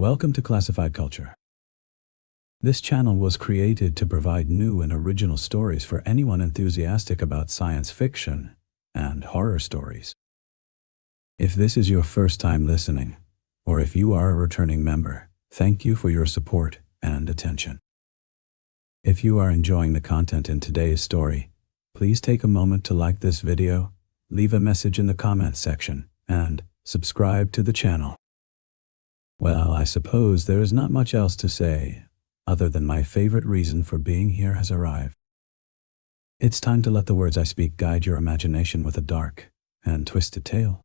Welcome to Classified Culture. This channel was created to provide new and original stories for anyone enthusiastic about science fiction and horror stories. If this is your first time listening, or if you are a returning member, thank you for your support and attention. If you are enjoying the content in today's story, please take a moment to like this video, leave a message in the comments section, and subscribe to the channel. Well, I suppose there is not much else to say, other than my favorite reason for being here has arrived. It's time to let the words I speak guide your imagination with a dark and twisted tale.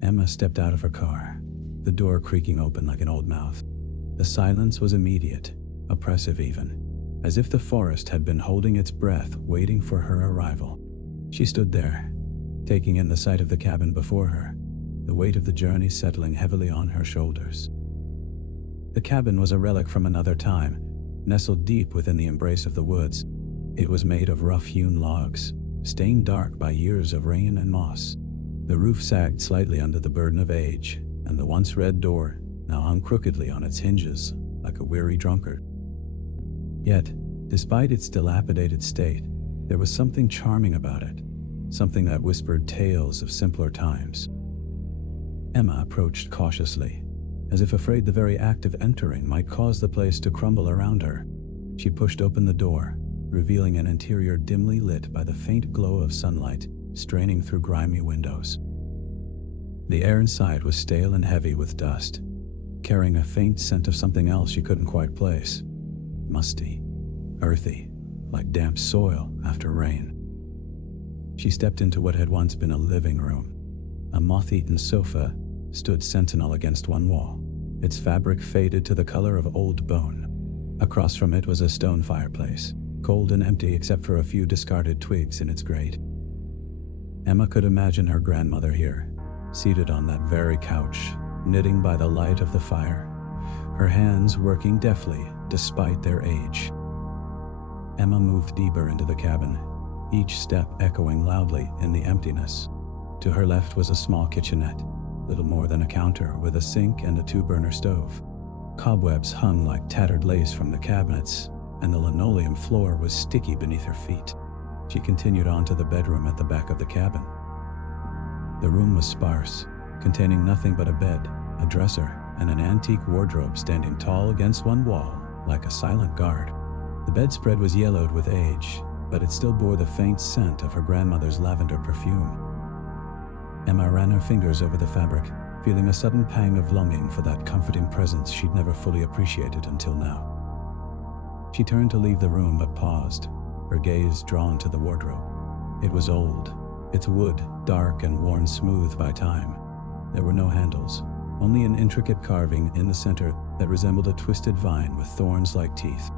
Emma stepped out of her car, the door creaking open like an old mouth. The silence was immediate, oppressive even, as if the forest had been holding its breath waiting for her arrival. She stood there, taking in the sight of the cabin before her, the weight of the journey settling heavily on her shoulders. The cabin was a relic from another time, nestled deep within the embrace of the woods. It was made of rough-hewn logs, stained dark by years of rain and moss. The roof sagged slightly under the burden of age, and the once red door now hung crookedly on its hinges like a weary drunkard. Yet, despite its dilapidated state, there was something charming about it, something that whispered tales of simpler times. Emma approached cautiously, as if afraid the very act of entering might cause the place to crumble around her. She pushed open the door, revealing an interior dimly lit by the faint glow of sunlight straining through grimy windows. The air inside was stale and heavy with dust, carrying a faint scent of something else she couldn't quite place. Musty, earthy, like damp soil after rain. She stepped into what had once been a living room. A moth-eaten sofa stood sentinel against one wall, its fabric faded to the color of old bone. Across from it was a stone fireplace, cold and empty except for a few discarded twigs in its grate. Emma could imagine her grandmother here, seated on that very couch, knitting by the light of the fire, her hands working deftly despite their age. Emma moved deeper into the cabin, each step echoing loudly in the emptiness. To her left was a small kitchenette, little more than a counter with a sink and a two-burner stove. Cobwebs hung like tattered lace from the cabinets, and the linoleum floor was sticky beneath her feet. She continued on to the bedroom at the back of the cabin. The room was sparse, containing nothing but a bed, a dresser, and an antique wardrobe standing tall against one wall, like a silent guard. The bedspread was yellowed with age, but it still bore the faint scent of her grandmother's lavender perfume. Emma ran her fingers over the fabric, feeling a sudden pang of longing for that comforting presence she'd never fully appreciated until now. She turned to leave the room but paused, her gaze drawn to the wardrobe. It was old, its wood dark and worn smooth by time. There were no handles, only an intricate carving in the center that resembled a twisted vine with thorns like teeth.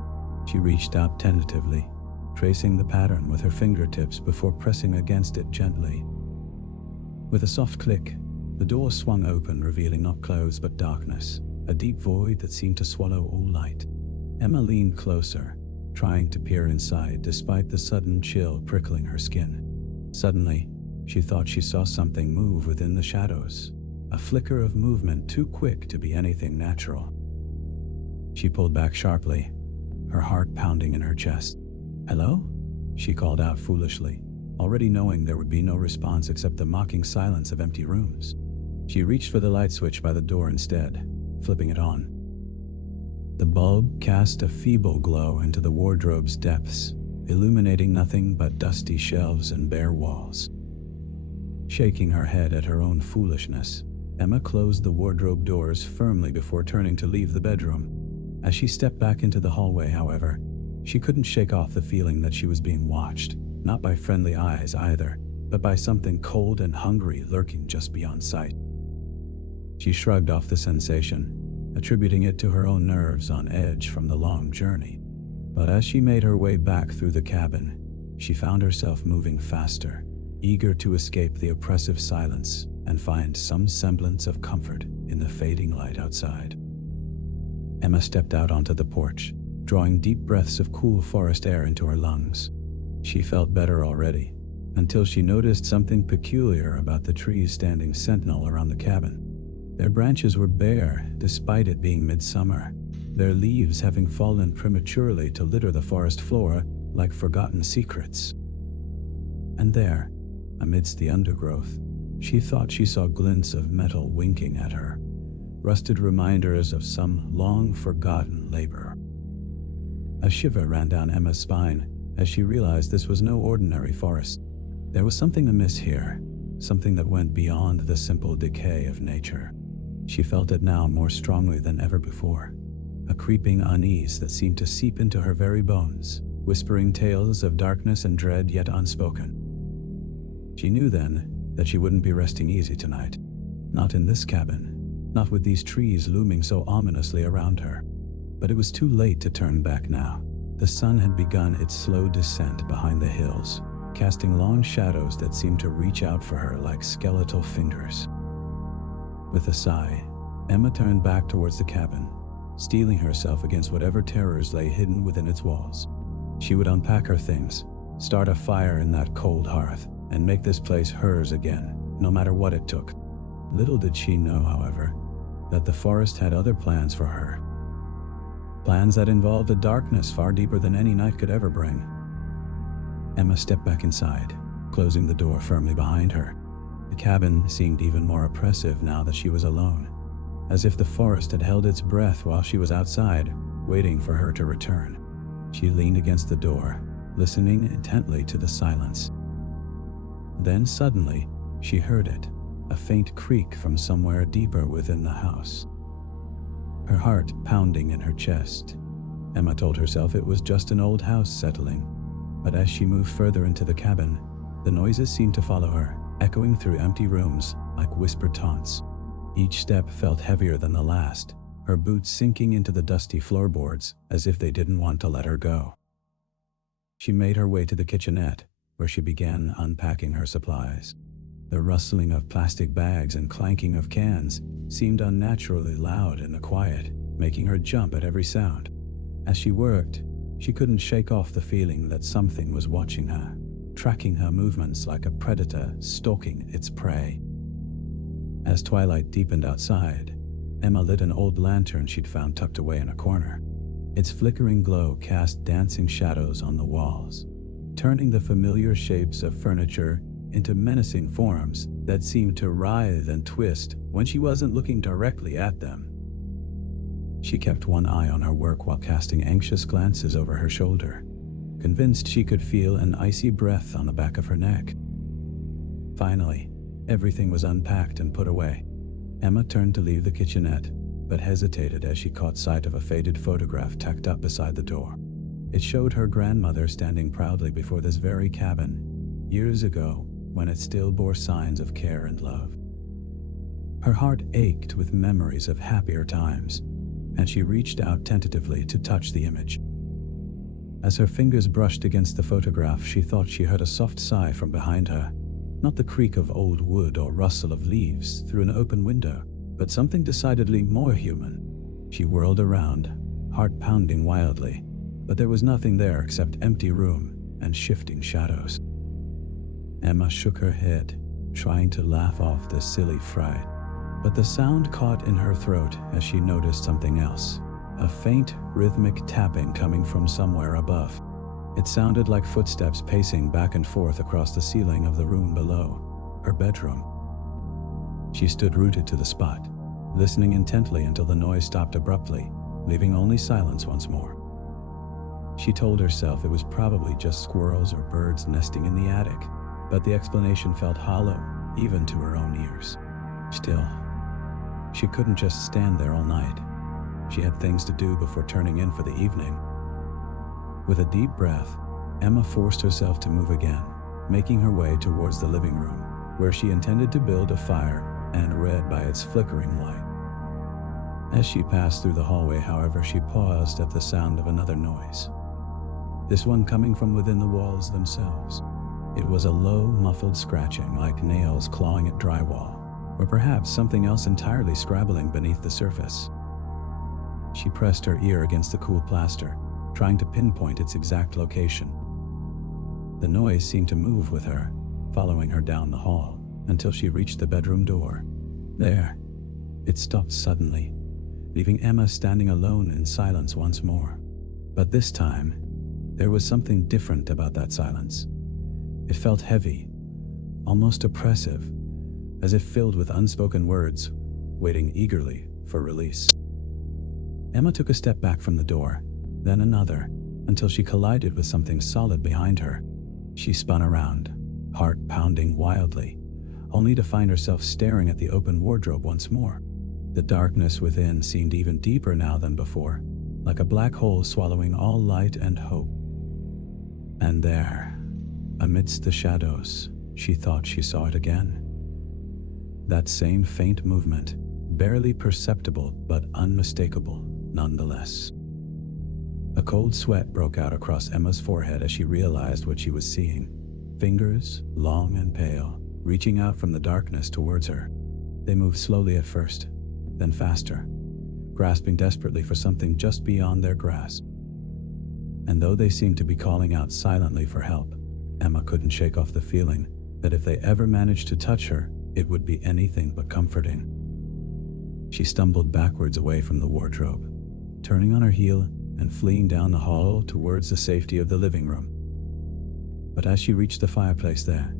She reached out tentatively, tracing the pattern with her fingertips before pressing against it gently. With a soft click, the door swung open, revealing not clothes but darkness, a deep void that seemed to swallow all light. Emma leaned closer, trying to peer inside despite the sudden chill prickling her skin. Suddenly, she thought she saw something move within the shadows, a flicker of movement too quick to be anything natural. She pulled back sharply, her heart pounding in her chest. "Hello?" she called out foolishly, already knowing there would be no response except the mocking silence of empty rooms. She reached for the light switch by the door instead, flipping it on. The bulb cast a feeble glow into the wardrobe's depths, illuminating nothing but dusty shelves and bare walls. Shaking her head at her own foolishness, Emma closed the wardrobe doors firmly before turning to leave the bedroom. As she stepped back into the hallway, however, she couldn't shake off the feeling that she was being watched, not by friendly eyes either, but by something cold and hungry lurking just beyond sight. She shrugged off the sensation, attributing it to her own nerves on edge from the long journey. But as she made her way back through the cabin, she found herself moving faster, eager to escape the oppressive silence and find some semblance of comfort in the fading light outside. Emma stepped out onto the porch, drawing deep breaths of cool forest air into her lungs. She felt better already, until she noticed something peculiar about the trees standing sentinel around the cabin. Their branches were bare, despite it being midsummer, their leaves having fallen prematurely to litter the forest floor like forgotten secrets. And there, amidst the undergrowth, she thought she saw glints of metal winking at her, rusted reminders of some long-forgotten labor. A shiver ran down Emma's spine as she realized this was no ordinary forest. There was something amiss here, something that went beyond the simple decay of nature. She felt it now more strongly than ever before, a creeping unease that seemed to seep into her very bones, whispering tales of darkness and dread yet unspoken. She knew then that she wouldn't be resting easy tonight. Not in this cabin, not with these trees looming so ominously around her. But it was too late to turn back now. The sun had begun its slow descent behind the hills, casting long shadows that seemed to reach out for her like skeletal fingers. With a sigh, Emma turned back towards the cabin, steeling herself against whatever terrors lay hidden within its walls. She would unpack her things, start a fire in that cold hearth, and make this place hers again, no matter what it took. Little did she know, however, that the forest had other plans for her. Plans that involved a darkness far deeper than any night could ever bring. Emma stepped back inside, closing the door firmly behind her. The cabin seemed even more oppressive now that she was alone, as if the forest had held its breath while she was outside, waiting for her to return. She leaned against the door, listening intently to the silence. Then suddenly, she heard it, a faint creak from somewhere deeper within the house. Her heart pounding in her chest, Emma told herself it was just an old house settling. But as she moved further into the cabin, the noises seemed to follow her, echoing through empty rooms like whispered taunts. Each step felt heavier than the last, her boots sinking into the dusty floorboards as if they didn't want to let her go. She made her way to the kitchenette, where she began unpacking her supplies. The rustling of plastic bags and clanking of cans seemed unnaturally loud in the quiet, making her jump at every sound. As she worked, she couldn't shake off the feeling that something was watching her, tracking her movements like a predator stalking its prey. As twilight deepened outside, Emma lit an old lantern she'd found tucked away in a corner. Its flickering glow cast dancing shadows on the walls, turning the familiar shapes of furniture into menacing forms that seemed to writhe and twist when she wasn't looking directly at them. She kept one eye on her work while casting anxious glances over her shoulder, convinced she could feel an icy breath on the back of her neck. Finally, everything was unpacked and put away. Emma turned to leave the kitchenette, but hesitated as she caught sight of a faded photograph tacked up beside the door. It showed her grandmother standing proudly before this very cabin, years ago, when it still bore signs of care and love. Her heart ached with memories of happier times, and she reached out tentatively to touch the image. As her fingers brushed against the photograph, she thought she heard a soft sigh from behind her, not the creak of old wood or rustle of leaves through an open window, but something decidedly more human. She whirled around, heart pounding wildly, but there was nothing there except empty room and shifting shadows. Emma shook her head, trying to laugh off the silly fright, but the sound caught in her throat as she noticed something else, a faint, rhythmic tapping coming from somewhere above. It sounded like footsteps pacing back and forth across the ceiling of the room below, her bedroom. She stood rooted to the spot, listening intently until the noise stopped abruptly, leaving only silence once more. She told herself it was probably just squirrels or birds nesting in the attic, but the explanation felt hollow, even to her own ears. Still, she couldn't just stand there all night. She had things to do before turning in for the evening. With a deep breath, Emma forced herself to move again, making her way towards the living room, where she intended to build a fire and read by its flickering light. As she passed through the hallway, however, she paused at the sound of another noise, this one coming from within the walls themselves. It was a low, muffled scratching, like nails clawing at drywall, or perhaps something else entirely scrabbling beneath the surface. She pressed her ear against the cool plaster, trying to pinpoint its exact location. The noise seemed to move with her, following her down the hall until she reached the bedroom door. There, it stopped suddenly, leaving Emma standing alone in silence once more. But this time, there was something different about that silence. It felt heavy, almost oppressive, as if filled with unspoken words, waiting eagerly for release. Emma took a step back from the door, then another, until she collided with something solid behind her. She spun around, heart pounding wildly, only to find herself staring at the open wardrobe once more. The darkness within seemed even deeper now than before, like a black hole swallowing all light and hope. And there, amidst the shadows, she thought she saw it again. That same faint movement, barely perceptible but unmistakable nonetheless. A cold sweat broke out across Emma's forehead as she realized what she was seeing. Fingers, long and pale, reaching out from the darkness towards her. They moved slowly at first, then faster, grasping desperately for something just beyond their grasp. And though they seemed to be calling out silently for help, Emma couldn't shake off the feeling that if they ever managed to touch her, it would be anything but comforting. She stumbled backwards away from the wardrobe, turning on her heel and fleeing down the hall towards the safety of the living room. But as she reached the fireplace there,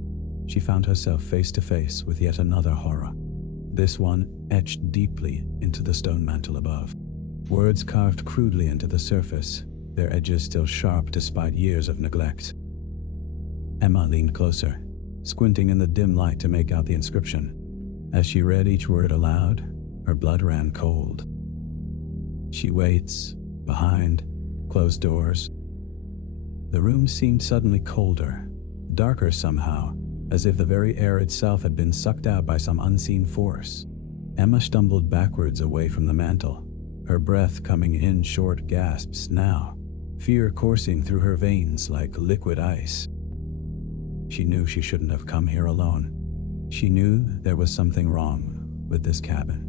she found herself face to face with yet another horror, this one etched deeply into the stone mantel above. Words carved crudely into the surface, their edges still sharp despite years of neglect. Emma leaned closer, squinting in the dim light to make out the inscription. As she read each word aloud, her blood ran cold. She waits, behind closed doors. The room seemed suddenly colder, darker somehow, as if the very air itself had been sucked out by some unseen force. Emma stumbled backwards away from the mantel, her breath coming in short gasps now, fear coursing through her veins like liquid ice. She knew she shouldn't have come here alone. She knew there was something wrong with this cabin.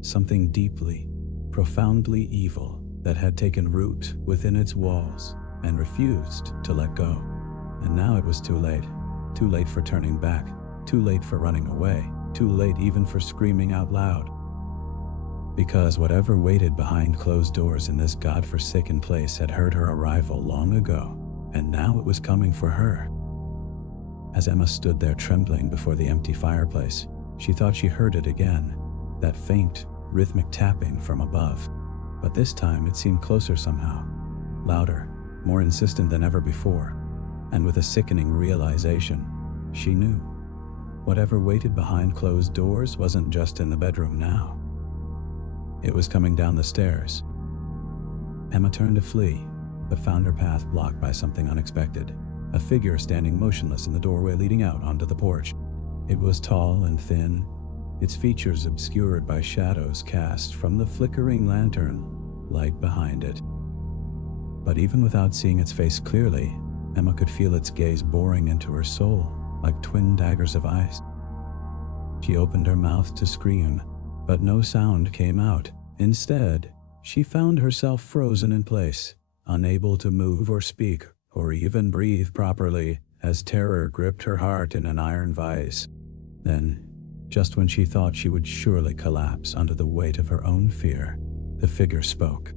Something deeply, profoundly evil that had taken root within its walls and refused to let go. And now it was too late. Too late for turning back, too late for running away, too late even for screaming out loud. Because whatever waited behind closed doors in this godforsaken place had heard her arrival long ago, and now it was coming for her. As Emma stood there trembling before the empty fireplace, she thought she heard it again, that faint, rhythmic tapping from above. But this time it seemed closer somehow, louder, more insistent than ever before. And with a sickening realization, she knew whatever waited behind closed doors wasn't just in the bedroom now. It was coming down the stairs. Emma turned to flee, but found her path blocked by something unexpected, a figure standing motionless in the doorway leading out onto the porch. It was tall and thin, its features obscured by shadows cast from the flickering lantern light behind it. But even without seeing its face clearly, Emma could feel its gaze boring into her soul like twin daggers of ice. She opened her mouth to scream, but no sound came out. Instead, she found herself frozen in place, unable to move or speak or even breathe properly as terror gripped her heart in an iron vise. Then, just when she thought she would surely collapse under the weight of her own fear, the figure spoke.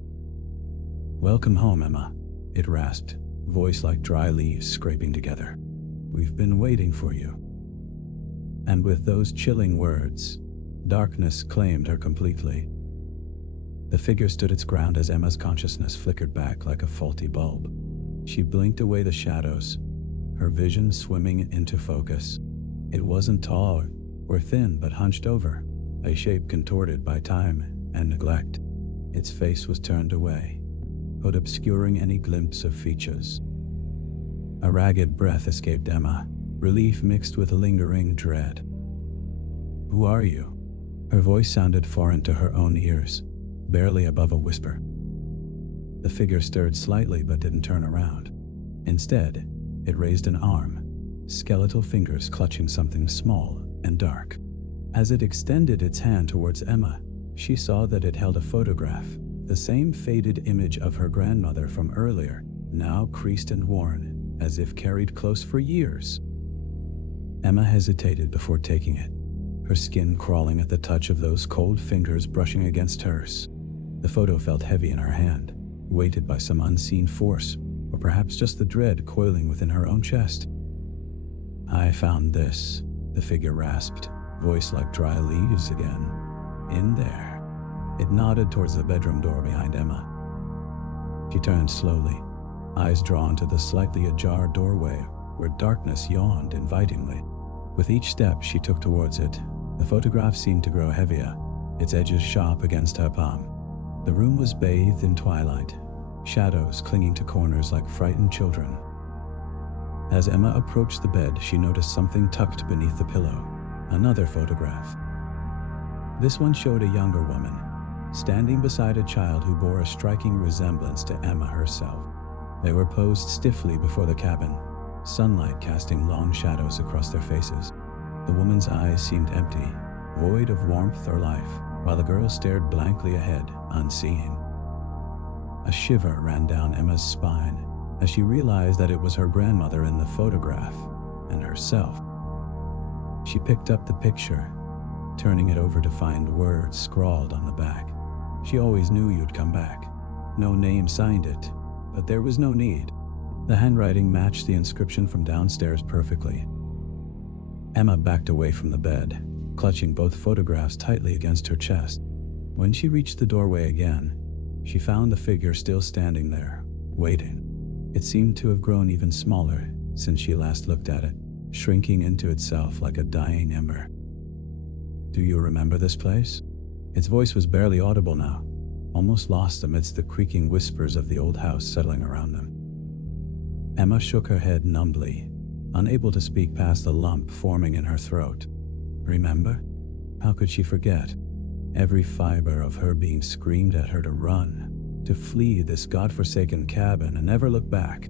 "Welcome home, Emma," it rasped, voice like dry leaves scraping together. "We've been waiting for you." And with those chilling words, darkness claimed her completely. The figure stood its ground as Emma's consciousness flickered back like a faulty bulb. She blinked away the shadows, her vision swimming into focus. It wasn't tall or thin but hunched over, a shape contorted by time and neglect. Its face was turned away, but obscuring any glimpse of features. A ragged breath escaped Emma, relief mixed with lingering dread. "Who are you?" Her voice sounded foreign to her own ears, barely above a whisper. The figure stirred slightly but didn't turn around. Instead, it raised an arm, skeletal fingers clutching something small and dark. As it extended its hand towards Emma, she saw that it held a photograph, the same faded image of her grandmother from earlier, now creased and worn, as if carried close for years. Emma hesitated before taking it, her skin crawling at the touch of those cold fingers brushing against hers. The photo felt heavy in her hand, weighted by some unseen force, or perhaps just the dread coiling within her own chest. "I found this," the figure rasped, voice like dry leaves again. "In there." It nodded towards the bedroom door behind Emma. She turned slowly, eyes drawn to the slightly ajar doorway where darkness yawned invitingly. With each step she took towards it, the photograph seemed to grow heavier, its edges sharp against her palm. The room was bathed in twilight, shadows clinging to corners like frightened children. As Emma approached the bed, she noticed something tucked beneath the pillow, another photograph. This one showed a younger woman, standing beside a child who bore a striking resemblance to Emma herself. They were posed stiffly before the cabin, sunlight casting long shadows across their faces. The woman's eyes seemed empty, void of warmth or life, while the girl stared blankly ahead, unseeing. A shiver ran down Emma's spine as she realized that it was her grandmother in the photograph, and herself. She picked up the picture, turning it over to find words scrawled on the back. "She always knew you'd come back." No name signed it, but there was no need. The handwriting matched the inscription from downstairs perfectly. Emma backed away from the bed, clutching both photographs tightly against her chest. When she reached the doorway again, she found the figure still standing there, waiting. It seemed to have grown even smaller since she last looked at it, shrinking into itself like a dying ember. "Do you remember this place?" Its voice was barely audible now, almost lost amidst the creaking whispers of the old house settling around them. Emma shook her head numbly, unable to speak past the lump forming in her throat. Remember? How could she forget? Every fiber of her being screamed at her to run, to flee this godforsaken cabin and never look back.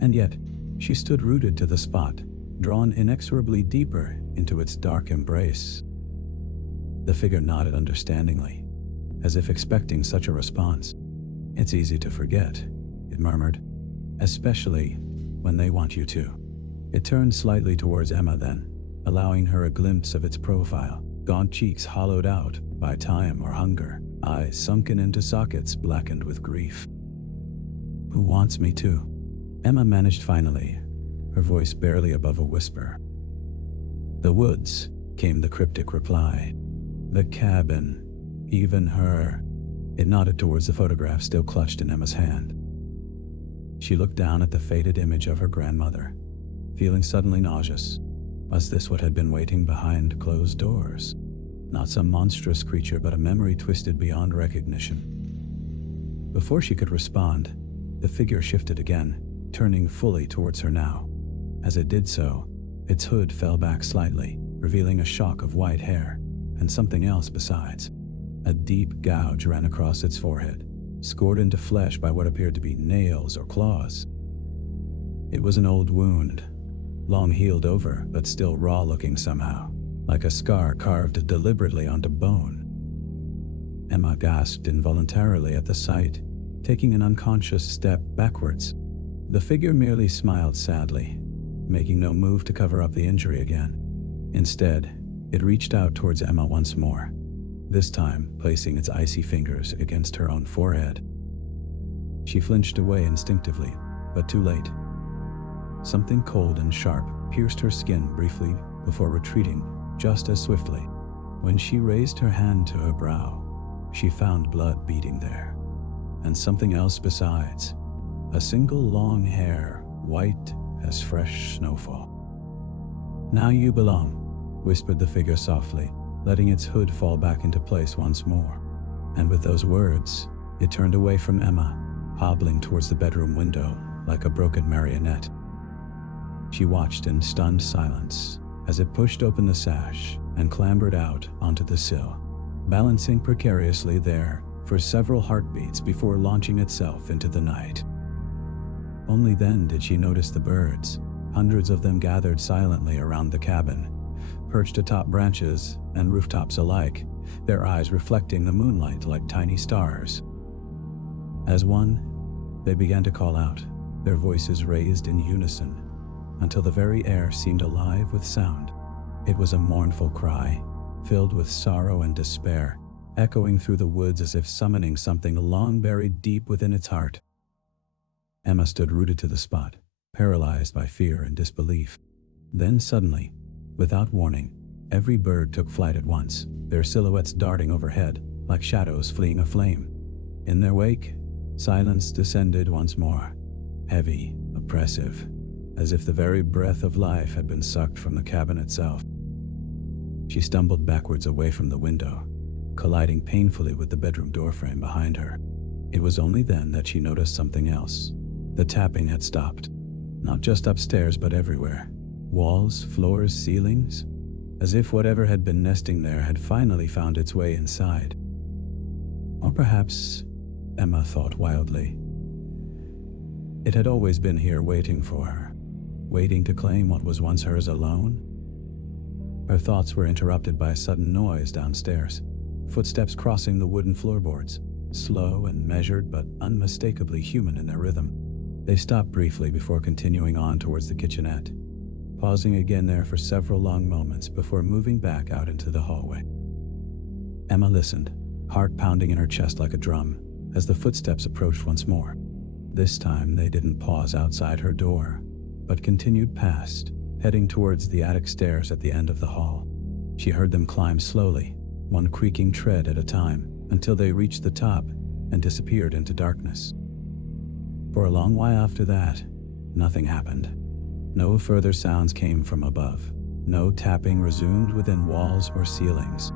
And yet, she stood rooted to the spot, drawn inexorably deeper into its dark embrace. The figure nodded understandingly, as if expecting such a response. "It's easy to forget," it murmured, "especially when they want you to." It turned slightly towards Emma then, allowing her a glimpse of its profile, gaunt cheeks hollowed out by time or hunger, eyes sunken into sockets blackened with grief. "Who wants me to?" Emma managed finally, her voice barely above a whisper. "The woods," came the cryptic reply. "The cabin, even her." It nodded towards the photograph still clutched in Emma's hand. She looked down at the faded image of her grandmother, feeling suddenly nauseous. Was this what had been waiting behind closed doors? Not some monstrous creature, but a memory twisted beyond recognition. Before she could respond, the figure shifted again, turning fully towards her now. As it did so, its hood fell back slightly, revealing a shock of white hair, and something else besides. A deep gouge ran across its forehead, scored into flesh by what appeared to be nails or claws. It was an old wound, long healed over, but still raw-looking somehow, like a scar carved deliberately onto bone. Emma gasped involuntarily at the sight, taking an unconscious step backwards. The figure merely smiled sadly, making no move to cover up the injury again. Instead, it reached out towards Emma once more, this time placing its icy fingers against her own forehead. She flinched away instinctively, but too late. Something cold and sharp pierced her skin briefly before retreating just as swiftly. When she raised her hand to her brow, she found blood beading there, and something else besides, a single long hair, white as fresh snowfall. "Now you belong," whispered the figure softly, letting its hood fall back into place once more. And with those words, it turned away from Emma, hobbling towards the bedroom window like a broken marionette. She watched in stunned silence as it pushed open the sash and clambered out onto the sill, balancing precariously there for several heartbeats before launching itself into the night. Only then did she notice the birds, hundreds of them gathered silently around the cabin, perched atop branches and rooftops alike, their eyes reflecting the moonlight like tiny stars. As one, they began to call out, their voices raised in unison, until the very air seemed alive with sound. It was a mournful cry, filled with sorrow and despair, echoing through the woods as if summoning something long buried deep within its heart. Emma stood rooted to the spot, paralyzed by fear and disbelief. Then suddenly, without warning, every bird took flight at once, their silhouettes darting overhead, like shadows fleeing a flame. In their wake, silence descended once more, heavy, oppressive, as if the very breath of life had been sucked from the cabin itself. She stumbled backwards away from the window, colliding painfully with the bedroom doorframe behind her. It was only then that she noticed something else. The tapping had stopped, not just upstairs but everywhere. Walls, floors, ceilings, as if whatever had been nesting there had finally found its way inside. Or perhaps, Emma thought wildly, it had always been here waiting for her, waiting to claim what was once hers alone. Her thoughts were interrupted by a sudden noise downstairs, footsteps crossing the wooden floorboards, slow and measured but unmistakably human in their rhythm. They stopped briefly before continuing on towards the kitchenette, pausing again there for several long moments before moving back out into the hallway. Emma listened, heart pounding in her chest like a drum, as the footsteps approached once more. This time they didn't pause outside her door, but continued past, heading towards the attic stairs at the end of the hall. She heard them climb slowly, one creaking tread at a time, until they reached the top and disappeared into darkness. For a long while after that, nothing happened. No further sounds came from above. No tapping resumed within walls or ceilings.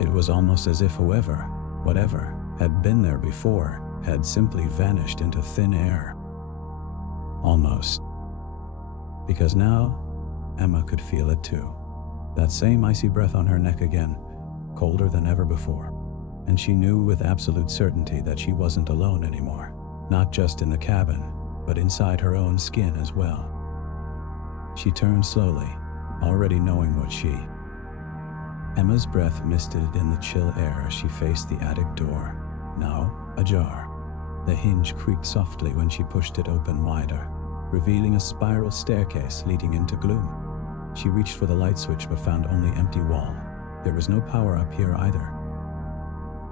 It was almost as if whatever had been there before, had simply vanished into thin air. Almost. Because now, Emma could feel it too. That same icy breath on her neck again, colder than ever before. And she knew with absolute certainty that she wasn't alone anymore. Not just in the cabin, but inside her own skin as well. She turned slowly, already knowing what Emma's breath misted in the chill air as she faced the attic door, now ajar. The hinge creaked softly when she pushed it open wider, revealing a spiral staircase leading into gloom. She reached for the light switch but found only empty wall. There was no power up here either.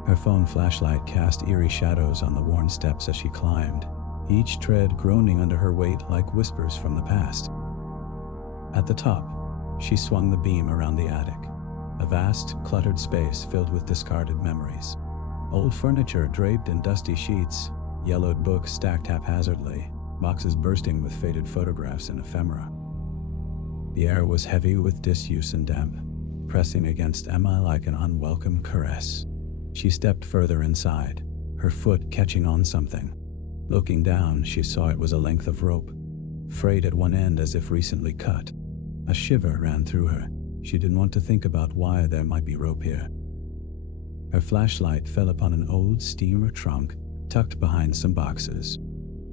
Her phone flashlight cast eerie shadows on the worn steps as she climbed, each tread groaning under her weight like whispers from the past. At the top, she swung the beam around the attic, a vast, cluttered space filled with discarded memories. Old furniture draped in dusty sheets, yellowed books stacked haphazardly, boxes bursting with faded photographs and ephemera. The air was heavy with disuse and damp, pressing against Emma like an unwelcome caress. She stepped further inside, her foot catching on something. Looking down, she saw it was a length of rope, frayed at one end as if recently cut. A shiver ran through her. She didn't want to think about why there might be rope here. Her flashlight fell upon an old steamer trunk tucked behind some boxes.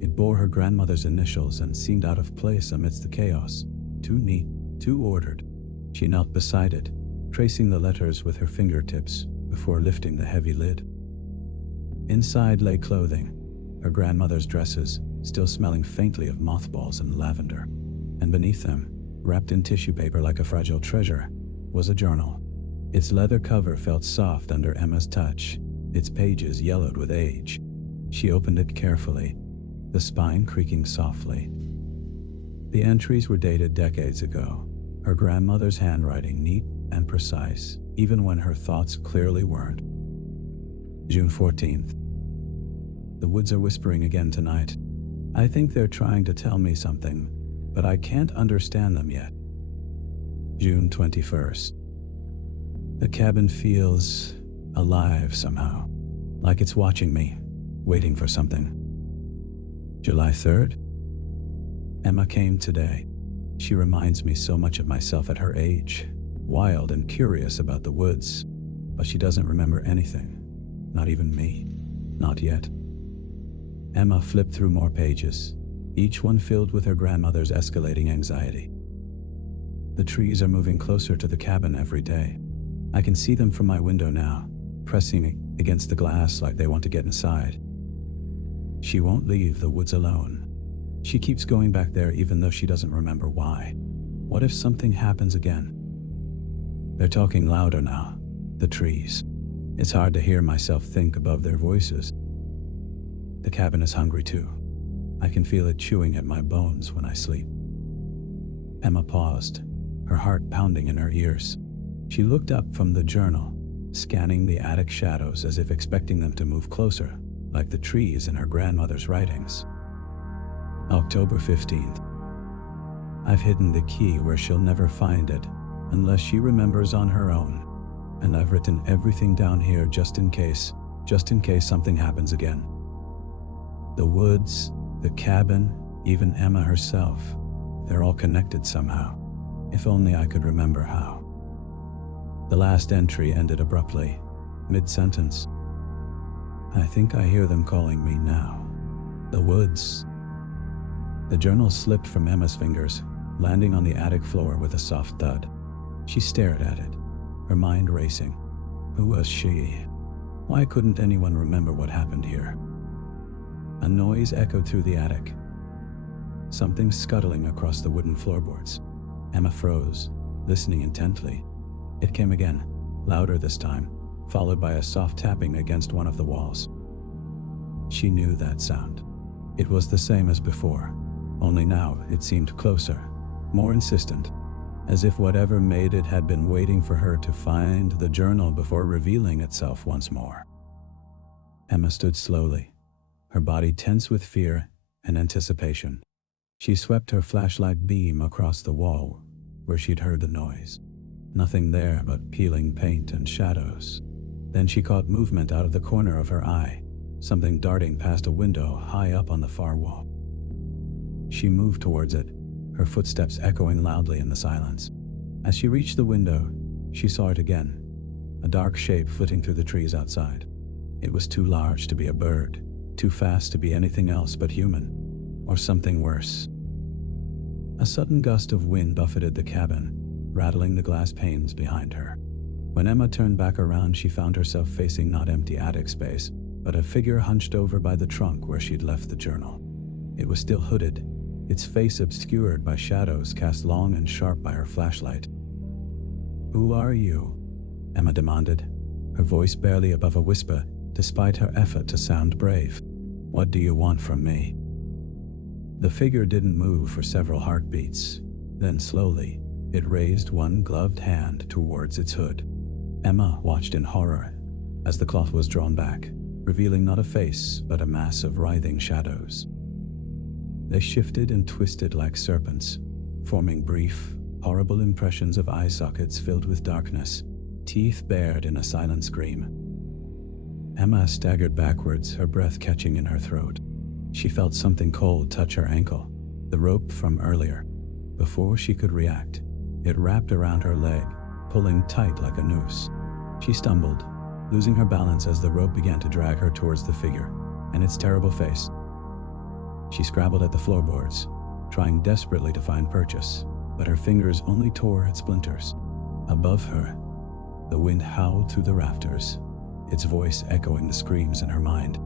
It bore her grandmother's initials and seemed out of place amidst the chaos. Too neat, too ordered. She knelt beside it, tracing the letters with her fingertips before lifting the heavy lid. Inside lay clothing, her grandmother's dresses, still smelling faintly of mothballs and lavender. And beneath them, wrapped in tissue paper like a fragile treasure, was a journal. Its leather cover felt soft under Emma's touch, its pages yellowed with age. She opened it carefully, the spine creaking softly. The entries were dated decades ago, her grandmother's handwriting neat and precise, even when her thoughts clearly weren't. June 14th. The woods are whispering again tonight. I think they're trying to tell me something, but I can't understand them yet. June 21st. The cabin feels alive somehow, like it's watching me, waiting for something. July 3rd. Emma came today. She reminds me so much of myself at her age, wild and curious about the woods, but she doesn't remember anything, not even me, not yet. Emma flipped through more pages, each one filled with her grandmother's escalating anxiety. The trees are moving closer to the cabin every day. I can see them from my window now, pressing against the glass like they want to get inside. She won't leave the woods alone. She keeps going back there even though she doesn't remember why. What if something happens again? They're talking louder now, the trees. It's hard to hear myself think above their voices. The cabin is hungry too. I can feel it chewing at my bones when I sleep. Emma paused, her heart pounding in her ears. She looked up from the journal, scanning the attic shadows as if expecting them to move closer, like the trees in her grandmother's writings. October 15th. I've hidden the key where she'll never find it, unless she remembers on her own. And I've written everything down here just in case something happens again. The woods, the cabin, even Emma herself, they're all connected somehow. If only I could remember how. The last entry ended abruptly, mid-sentence. I think I hear them calling me now. The woods. The journal slipped from Emma's fingers, landing on the attic floor with a soft thud. She stared at it, her mind racing. Who was she? Why couldn't anyone remember what happened here? A noise echoed through the attic. Something scuttling across the wooden floorboards. Emma froze, listening intently. It came again, louder this time, followed by a soft tapping against one of the walls. She knew that sound. It was the same as before, only now it seemed closer, more insistent, as if whatever made it had been waiting for her to find the journal before revealing itself once more. Emma stood slowly, her body tense with fear and anticipation. She swept her flashlight beam across the wall where she'd heard the noise. Nothing there but peeling paint and shadows. Then she caught movement out of the corner of her eye, something darting past a window high up on the far wall. She moved towards it, her footsteps echoing loudly in the silence. As she reached the window, she saw it again, a dark shape flitting through the trees outside. It was too large to be a bird, too fast to be anything else but human, or something worse. A sudden gust of wind buffeted the cabin, rattling the glass panes behind her. When Emma turned back around, she found herself facing not empty attic space, but a figure hunched over by the trunk where she'd left the journal. It was still hooded, its face obscured by shadows cast long and sharp by her flashlight. "Who are you?" Emma demanded, her voice barely above a whisper, despite her effort to sound brave. "What do you want from me?" The figure didn't move for several heartbeats. Then slowly, it raised one gloved hand towards its hood. Emma watched in horror as the cloth was drawn back, revealing not a face but a mass of writhing shadows. They shifted and twisted like serpents, forming brief, horrible impressions of eye sockets filled with darkness, teeth bared in a silent scream. Emma staggered backwards, her breath catching in her throat. She felt something cold touch her ankle, the rope from earlier. Before she could react, it wrapped around her leg, pulling tight like a noose. She stumbled, losing her balance as the rope began to drag her towards the figure and its terrible face. She scrabbled at the floorboards, trying desperately to find purchase, but her fingers only tore at splinters. Above her, the wind howled through the rafters, its voice echoing the screams in her mind.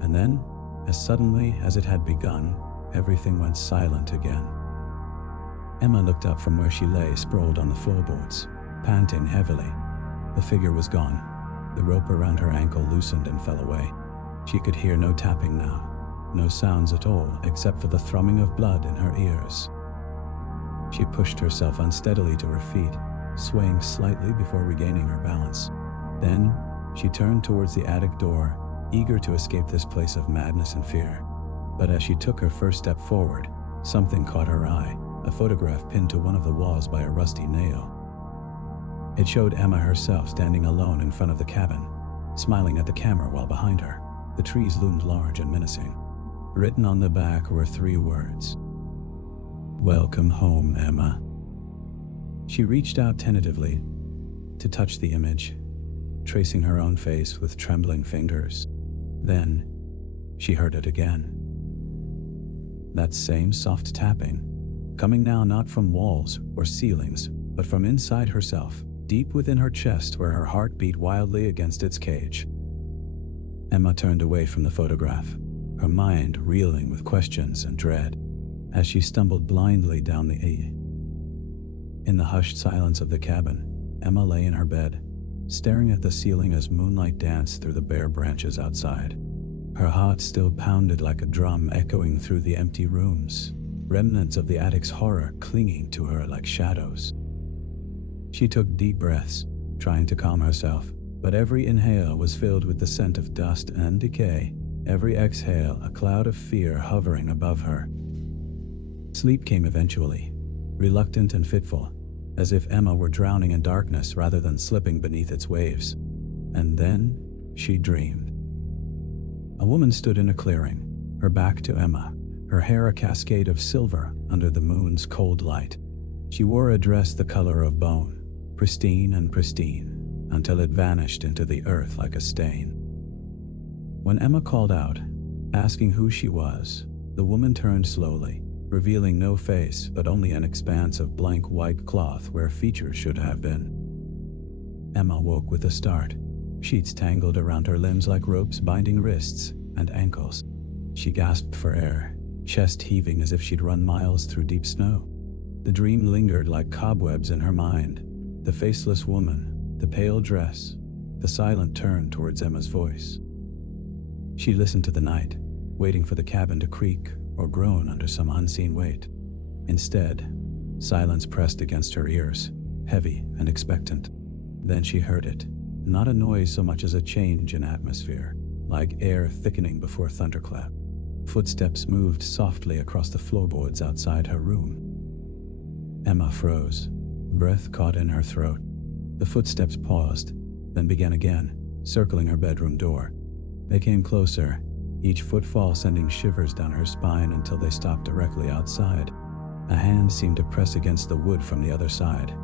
And then, as suddenly as it had begun, everything went silent again. Emma looked up from where she lay sprawled on the floorboards, panting heavily. The figure was gone. The rope around her ankle loosened and fell away. She could hear no tapping now, no sounds at all except for the thrumming of blood in her ears. She pushed herself unsteadily to her feet, swaying slightly before regaining her balance. Then, she turned towards the attic door, eager to escape this place of madness and fear. But as she took her first step forward, something caught her eye, a photograph pinned to one of the walls by a rusty nail. It showed Emma herself standing alone in front of the cabin, smiling at the camera while behind her, the trees loomed large and menacing. Written on the back were 3 words. "Welcome home, Emma." She reached out tentatively to touch the image, tracing her own face with trembling fingers. Then, she heard it again. That same soft tapping, coming now not from walls or ceilings, but from inside herself, deep within her chest where her heart beat wildly against its cage. Emma turned away from the photograph, her mind reeling with questions and dread. as she stumbled blindly down the alley. In the hushed silence of the cabin, Emma lay in her bed, staring at the ceiling as moonlight danced through the bare branches outside. Her heart still pounded like a drum echoing through the empty rooms, remnants of the attic's horror clinging to her like shadows. She took deep breaths, trying to calm herself, but every inhale was filled with the scent of dust and decay, every exhale a cloud of fear hovering above her. Sleep came eventually, reluctant and fitful, as if Emma were drowning in darkness rather than slipping beneath its waves. And then she dreamed. A woman stood in a clearing, her back to Emma, her hair a cascade of silver under the moon's cold light. She wore a dress the color of bone, pristine and pristine, until it vanished into the earth like a stain. When Emma called out, asking who she was, the woman turned slowly, revealing no face but only an expanse of blank white cloth where features should have been. Emma woke with a start, sheets tangled around her limbs like ropes binding wrists and ankles. She gasped for air, chest heaving as if she'd run miles through deep snow. The dream lingered like cobwebs in her mind, the faceless woman, the pale dress, the silent turn towards Emma's voice. She listened to the night, waiting for the cabin to creak or groan under some unseen weight. Instead, silence pressed against her ears, heavy and expectant. Then she heard it, not a noise so much as a change in atmosphere, like air thickening before thunderclap. Footsteps moved softly across the floorboards outside her room. Emma froze, breath caught in her throat. The footsteps paused, then began again, circling her bedroom door. They came closer, each footfall sending shivers down her spine until they stopped directly outside. A hand seemed to press against the wood from the other side,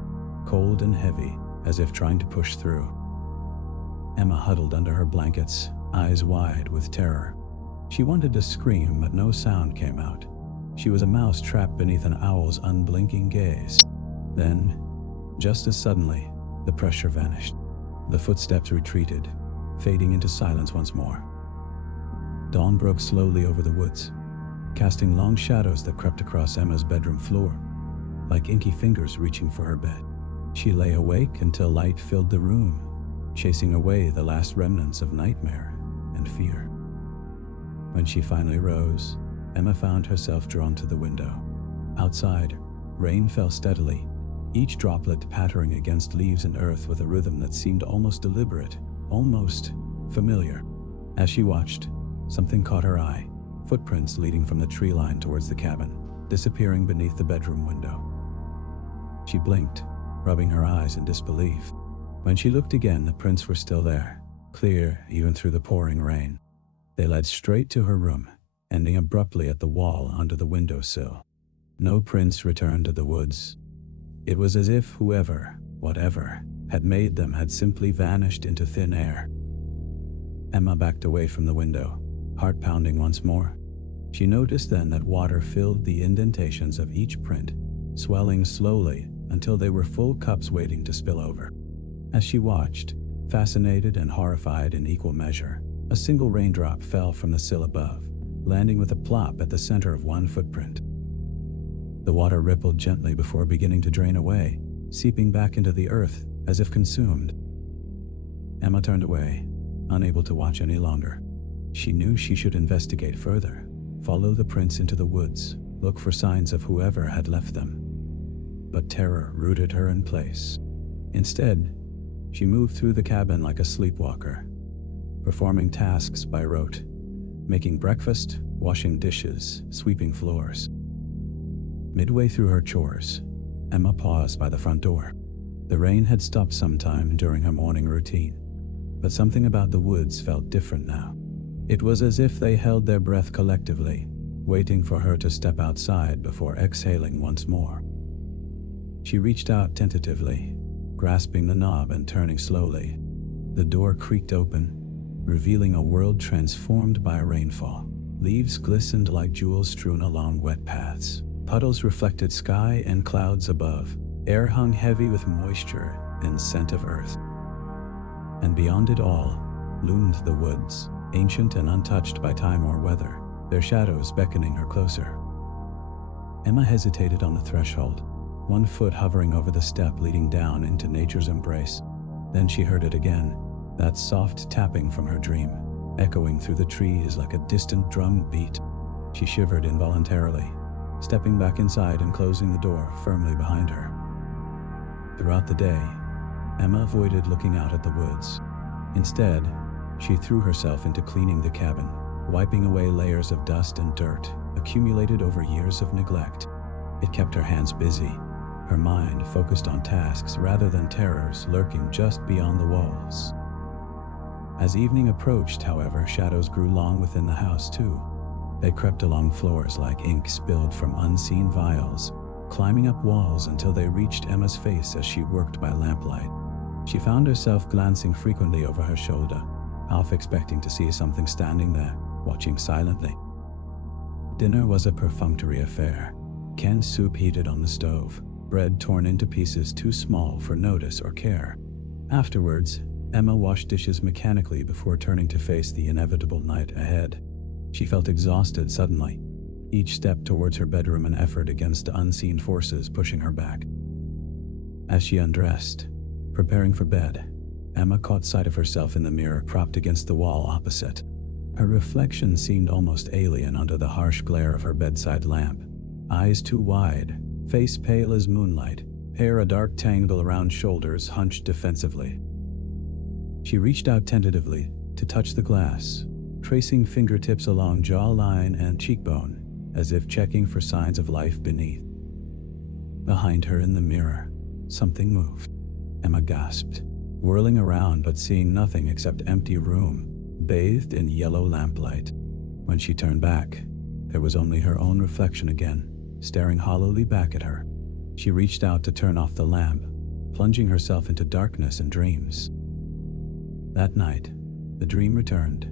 cold and heavy, as if trying to push through. Emma huddled under her blankets, eyes wide with terror. She wanted to scream, but no sound came out. She was a mouse trapped beneath an owl's unblinking gaze. Then, just as suddenly, the pressure vanished. The footsteps retreated, fading into silence once more. Dawn broke slowly over the woods, casting long shadows that crept across Emma's bedroom floor, like inky fingers reaching for her bed. She lay awake until light filled the room, chasing away the last remnants of nightmare and fear. When she finally rose, Emma found herself drawn to the window. Outside, rain fell steadily, each droplet pattering against leaves and earth with a rhythm that seemed almost deliberate, almost familiar. As she watched, something caught her eye, footprints leading from the tree line towards the cabin, disappearing beneath the bedroom window. She blinked, rubbing her eyes in disbelief. When she looked again, the prints were still there, clear even through the pouring rain. They led straight to her room, ending abruptly at the wall under the windowsill. No prints returned to the woods. It was as if whoever, whatever, had made them had simply vanished into thin air. Emma backed away from the window, heart pounding once more. She noticed then that water filled the indentations of each print, swelling slowly until they were full cups waiting to spill over. As she watched, fascinated and horrified in equal measure, a single raindrop fell from the sill above, landing with a plop at the center of one footprint. The water rippled gently before beginning to drain away, seeping back into the earth as if consumed. Emma turned away, unable to watch any longer. She knew she should investigate further, follow the prints into the woods, look for signs of whoever had left them. But terror rooted her in place. Instead, she moved through the cabin like a sleepwalker, performing tasks by rote, making breakfast, washing dishes, sweeping floors. Midway through her chores, Emma paused by the front door. The rain had stopped sometime during her morning routine, but something about the woods felt different now. It was as if they held their breath collectively, waiting for her to step outside before exhaling once more. She reached out tentatively, grasping the knob and turning slowly. The door creaked open, revealing a world transformed by rainfall. Leaves glistened like jewels strewn along wet paths. Puddles reflected sky and clouds above. Air hung heavy with moisture and scent of earth. And beyond it all loomed the woods, ancient and untouched by time or weather, their shadows beckoning her closer. Emma hesitated on the threshold, one foot hovering over the step leading down into nature's embrace. Then she heard it again, that soft tapping from her dream, echoing through the trees like a distant drum beat. She shivered involuntarily, stepping back inside and closing the door firmly behind her. Throughout the day, Emma avoided looking out at the woods. Instead, she threw herself into cleaning the cabin, wiping away layers of dust and dirt accumulated over years of neglect. It kept her hands busy, her mind focused on tasks rather than terrors lurking just beyond the walls. As evening approached, however, shadows grew long within the house too. They crept along floors like ink spilled from unseen vials, climbing up walls until they reached Emma's face as she worked by lamplight. She found herself glancing frequently over her shoulder, half expecting to see something standing there, watching silently. Dinner was a perfunctory affair. Canned soup heated on the stove, bread torn into pieces too small for notice or care. Afterwards, Emma washed dishes mechanically before turning to face the inevitable night ahead. She felt exhausted suddenly, each step towards her bedroom an effort against the unseen forces pushing her back. As she undressed, preparing for bed, Emma caught sight of herself in the mirror propped against the wall opposite. Her reflection seemed almost alien under the harsh glare of her bedside lamp. Eyes too wide, face pale as moonlight, hair a dark tangle around shoulders hunched defensively. She reached out tentatively to touch the glass, tracing fingertips along jawline and cheekbone, as if checking for signs of life beneath. Behind her in the mirror, something moved. Emma gasped, whirling around but seeing nothing except empty room, bathed in yellow lamplight. When she turned back, there was only her own reflection again, staring hollowly back at her. She reached out to turn off the lamp, plunging herself into darkness and dreams. That night, the dream returned.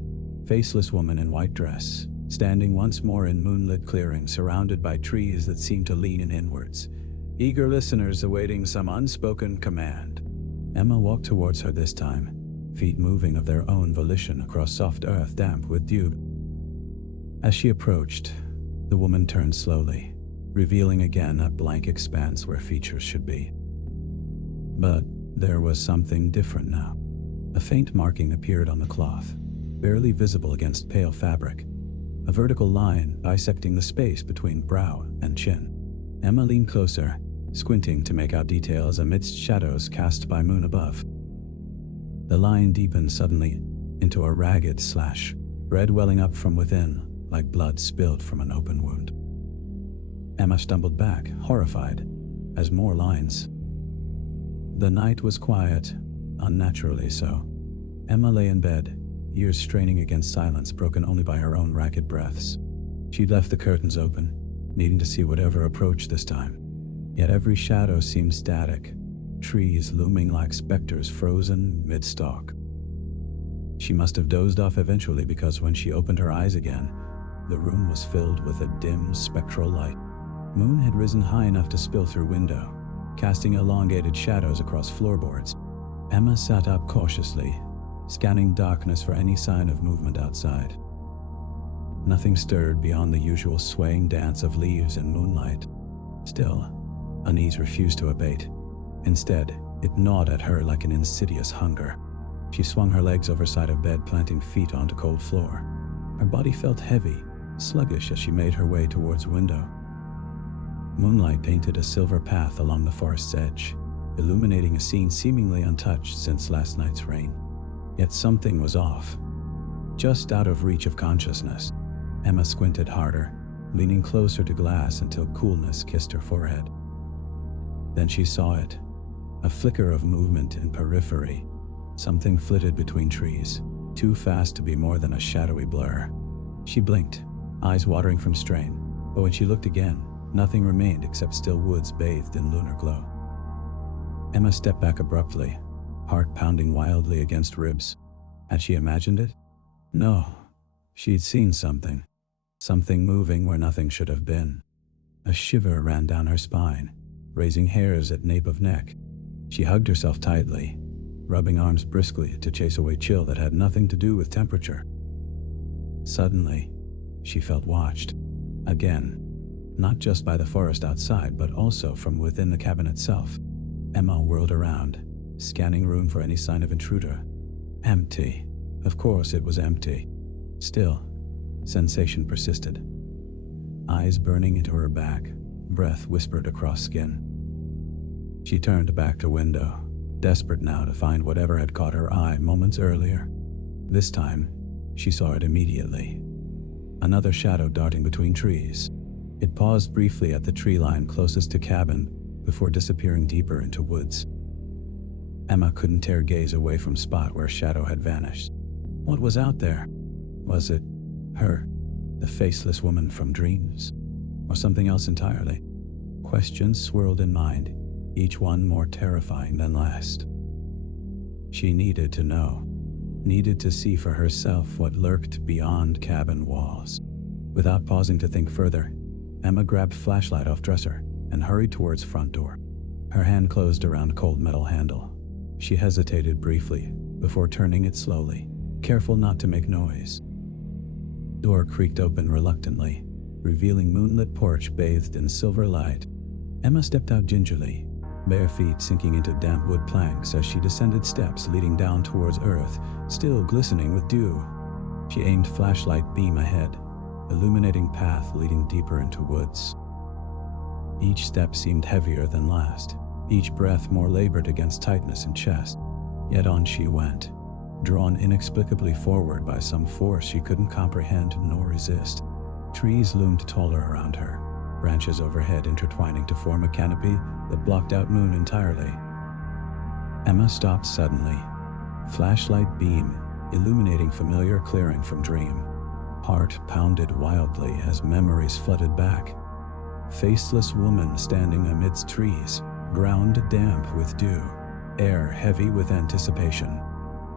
Faceless woman in white dress, standing once more in moonlit clearing surrounded by trees that seemed to lean in inwards, eager listeners awaiting some unspoken command. Emma walked towards her this time, feet moving of their own volition across soft earth damp with dew. As she approached, the woman turned slowly, revealing again a blank expanse where features should be. But there was something different now. A faint marking appeared on the cloth, barely visible against pale fabric, a vertical line bisecting the space between brow and chin. Emma leaned closer, squinting to make out details amidst shadows cast by moon above. The line deepened suddenly into a ragged slash, red welling up from within, like blood spilled from an open wound. Emma stumbled back, horrified, as more lines. The night was quiet, unnaturally so. Emma lay in bed, ears straining against silence broken only by her own ragged breaths. She'd left the curtains open, needing to see whatever approached this time. Yet every shadow seemed static, trees looming like specters frozen mid-stalk. She must have dozed off eventually because when she opened her eyes again, the room was filled with a dim, spectral light. Moon had risen high enough to spill through window, casting elongated shadows across floorboards. Emma sat up cautiously, scanning darkness for any sign of movement outside. Nothing stirred beyond the usual swaying dance of leaves in moonlight. Still, unease refused to abate. Instead, it gnawed at her like an insidious hunger. She swung her legs over side of bed, planting feet onto cold floor. Her body felt heavy, sluggish as she made her way towards window. Moonlight painted a silver path along the forest's edge, illuminating a scene seemingly untouched since last night's rain. Yet something was off. Just out of reach of consciousness, Emma squinted harder, leaning closer to glass until coolness kissed her forehead. Then she saw it, a flicker of movement in periphery. Something flitted between trees, too fast to be more than a shadowy blur. She blinked, eyes watering from strain, but when she looked again, nothing remained except still woods bathed in lunar glow. Emma stepped back abruptly, heart pounding wildly against ribs. Had she imagined it? No. She'd seen something. Something moving where nothing should have been. A shiver ran down her spine, raising hairs at nape of neck. She hugged herself tightly, rubbing arms briskly to chase away chill that had nothing to do with temperature. Suddenly, she felt watched. Again. not just by the forest outside but also from within the cabin itself. Emma whirled around, scanning room for any sign of intruder. Empty. Of course it was empty. Still, sensation persisted. Eyes burning into her back, breath whispered across skin. She turned back to window, desperate now to find whatever had caught her eye moments earlier. This time, she saw it immediately. Another shadow darting between trees. It paused briefly at the tree line closest to cabin before disappearing deeper into woods. Emma couldn't tear gaze away from spot where shadow had vanished. What was out there? Was it her, the faceless woman from dreams, or something else entirely? Questions swirled in mind, each one more terrifying than last. She needed to know, needed to see for herself what lurked beyond cabin walls. Without pausing to think further, Emma grabbed flashlight off dresser and hurried towards front door. Her hand closed around cold metal handle. She hesitated briefly before turning it slowly, careful not to make noise. Door creaked open reluctantly, revealing moonlit porch bathed in silver light. Emma stepped out gingerly, bare feet sinking into damp wood planks as she descended steps leading down towards earth, still glistening with dew. She aimed flashlight beam ahead, illuminating path leading deeper into woods. Each step seemed heavier than last, each breath more labored against tightness in chest. Yet on she went, drawn inexplicably forward by some force she couldn't comprehend nor resist. Trees loomed taller around her, branches overhead intertwining to form a canopy that blocked out moon entirely. Emma stopped suddenly, flashlight beam illuminating familiar clearing from dream. Heart pounded wildly as memories flooded back. Faceless woman standing amidst trees, ground damp with dew, air heavy with anticipation.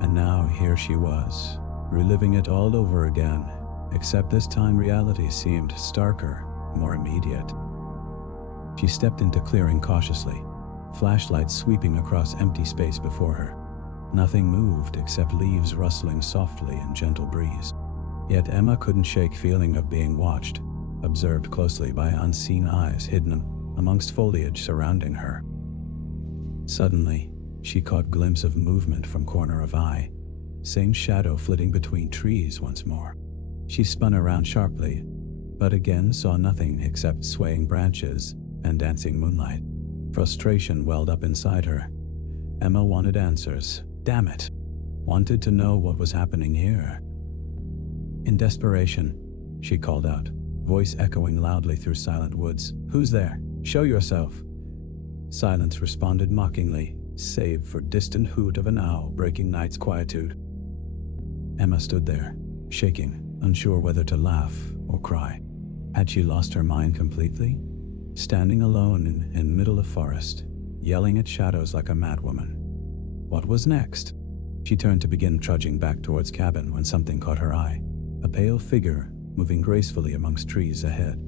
And now here she was, reliving it all over again, except this time reality seemed starker, more immediate. She stepped into clearing cautiously, flashlight sweeping across empty space before her. Nothing moved except leaves rustling softly in gentle breeze. Yet Emma couldn't shake feeling of being watched, observed closely by unseen eyes hidden amongst foliage surrounding her. Suddenly, she caught glimpse of movement from corner of eye, same shadow flitting between trees once more. She spun around sharply, but again saw nothing except swaying branches and dancing moonlight. Frustration welled up inside her. Emma wanted answers, damn it. Wanted to know what was happening here. In desperation, she called out, voice echoing loudly through silent woods. Who's there? Show yourself. Silence responded mockingly, save for distant hoot of an owl breaking night's quietude. Emma stood there, shaking, unsure whether to laugh or cry. Had she lost her mind completely? Standing alone in middle of forest, yelling at shadows like a madwoman. What was next? She turned to begin trudging back towards cabin when something caught her eye. A pale figure moving gracefully amongst trees ahead.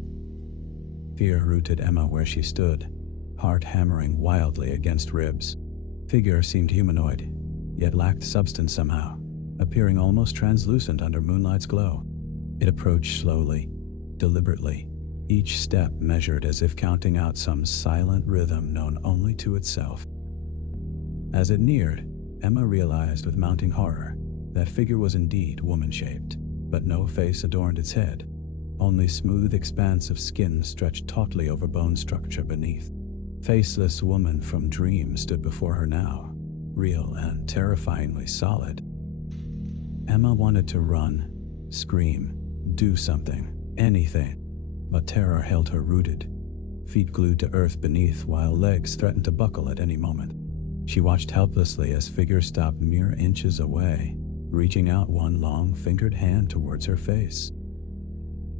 Fear rooted Emma where she stood, heart hammering wildly against ribs. Figure seemed humanoid, yet lacked substance somehow, appearing almost translucent under moonlight's glow. It approached slowly, deliberately, each step measured as if counting out some silent rhythm known only to itself. As it neared, Emma realized with mounting horror that figure was indeed woman-shaped, but no face adorned its head. Only smooth expanse of skin stretched tautly over bone structure beneath. Faceless woman from dream stood before her now, real and terrifyingly solid. Emma wanted to run, scream, do something, anything, but terror held her rooted, feet glued to earth beneath while legs threatened to buckle at any moment. She watched helplessly as figure stopped mere inches away, reaching out one long-fingered hand towards her face.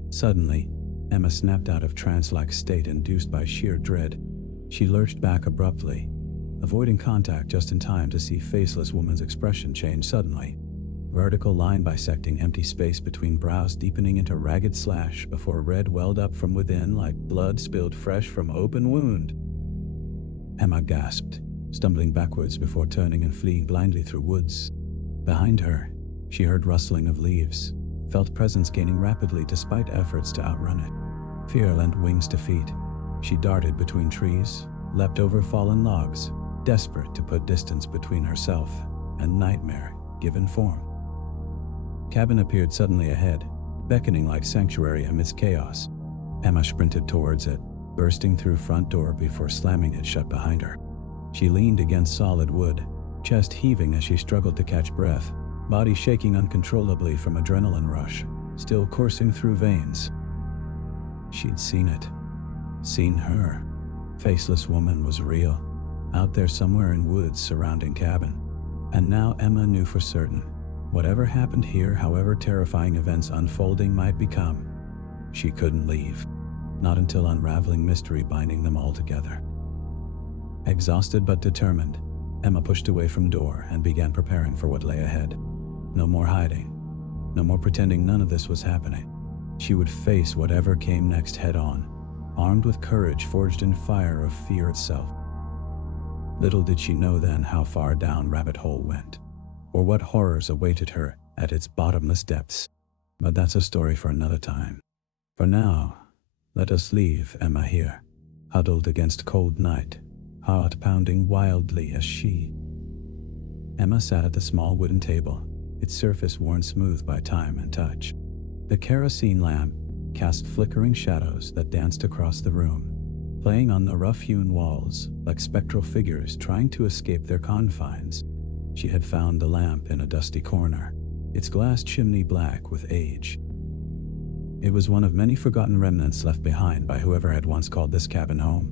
Suddenly, Emma snapped out of trance-like state induced by sheer dread. She lurched back abruptly, avoiding contact just in time to see faceless woman's expression change suddenly. Vertical line bisecting empty space between brows deepening into ragged slash before red welled up from within like blood spilled fresh from open wound. Emma gasped, stumbling backwards before turning and fleeing blindly through woods. Behind her, she heard rustling of leaves, felt presence gaining rapidly despite efforts to outrun it. Fear lent wings to feet. She darted between trees, leapt over fallen logs, desperate to put distance between herself and nightmare given form. Cabin appeared suddenly ahead, beckoning like sanctuary amidst chaos. Emma sprinted towards it, bursting through front door before slamming it shut behind her. She leaned against solid wood, chest heaving as she struggled to catch breath, body shaking uncontrollably from adrenaline rush, still coursing through veins. She'd seen it. Seen her. Faceless woman was real, out there somewhere in woods surrounding cabin. And now Emma knew for certain, whatever happened here, however terrifying events unfolding might become, she couldn't leave. Not until unraveling mystery binding them all together. Exhausted but determined, Emma pushed away from door and began preparing for what lay ahead. No more hiding. No more pretending none of this was happening. She would face whatever came next head on, armed with courage forged in fire of fear itself. Little did she know then how far down rabbit hole went, or what horrors awaited her at its bottomless depths. But that's a story for another time. For now, let us leave Emma here, huddled against cold night, heart pounding wildly as she. Emma sat at the small wooden table, its surface worn smooth by time and touch. The kerosene lamp cast flickering shadows that danced across the room, playing on the rough-hewn walls like spectral figures trying to escape their confines. She had found the lamp in a dusty corner, its glass chimney black with age. It was one of many forgotten remnants left behind by whoever had once called this cabin home.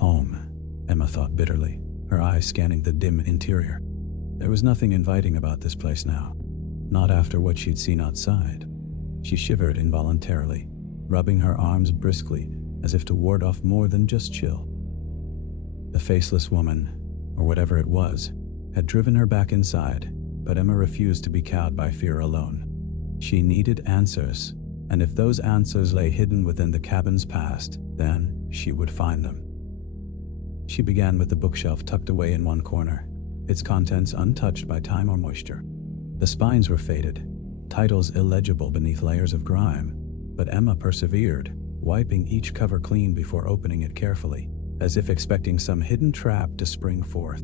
Home, Emma thought bitterly, her eyes scanning the dim interior. There was nothing inviting about this place now, not after what she'd seen outside. She shivered involuntarily, rubbing her arms briskly as if to ward off more than just chill. The faceless woman, or whatever it was, had driven her back inside, but Emma refused to be cowed by fear alone. She needed answers, and if those answers lay hidden within the cabin's past, then she would find them. She began with the bookshelf tucked away in one corner, its contents untouched by time or moisture. The spines were faded, titles illegible beneath layers of grime, but Emma persevered, wiping each cover clean before opening it carefully, as if expecting some hidden trap to spring forth.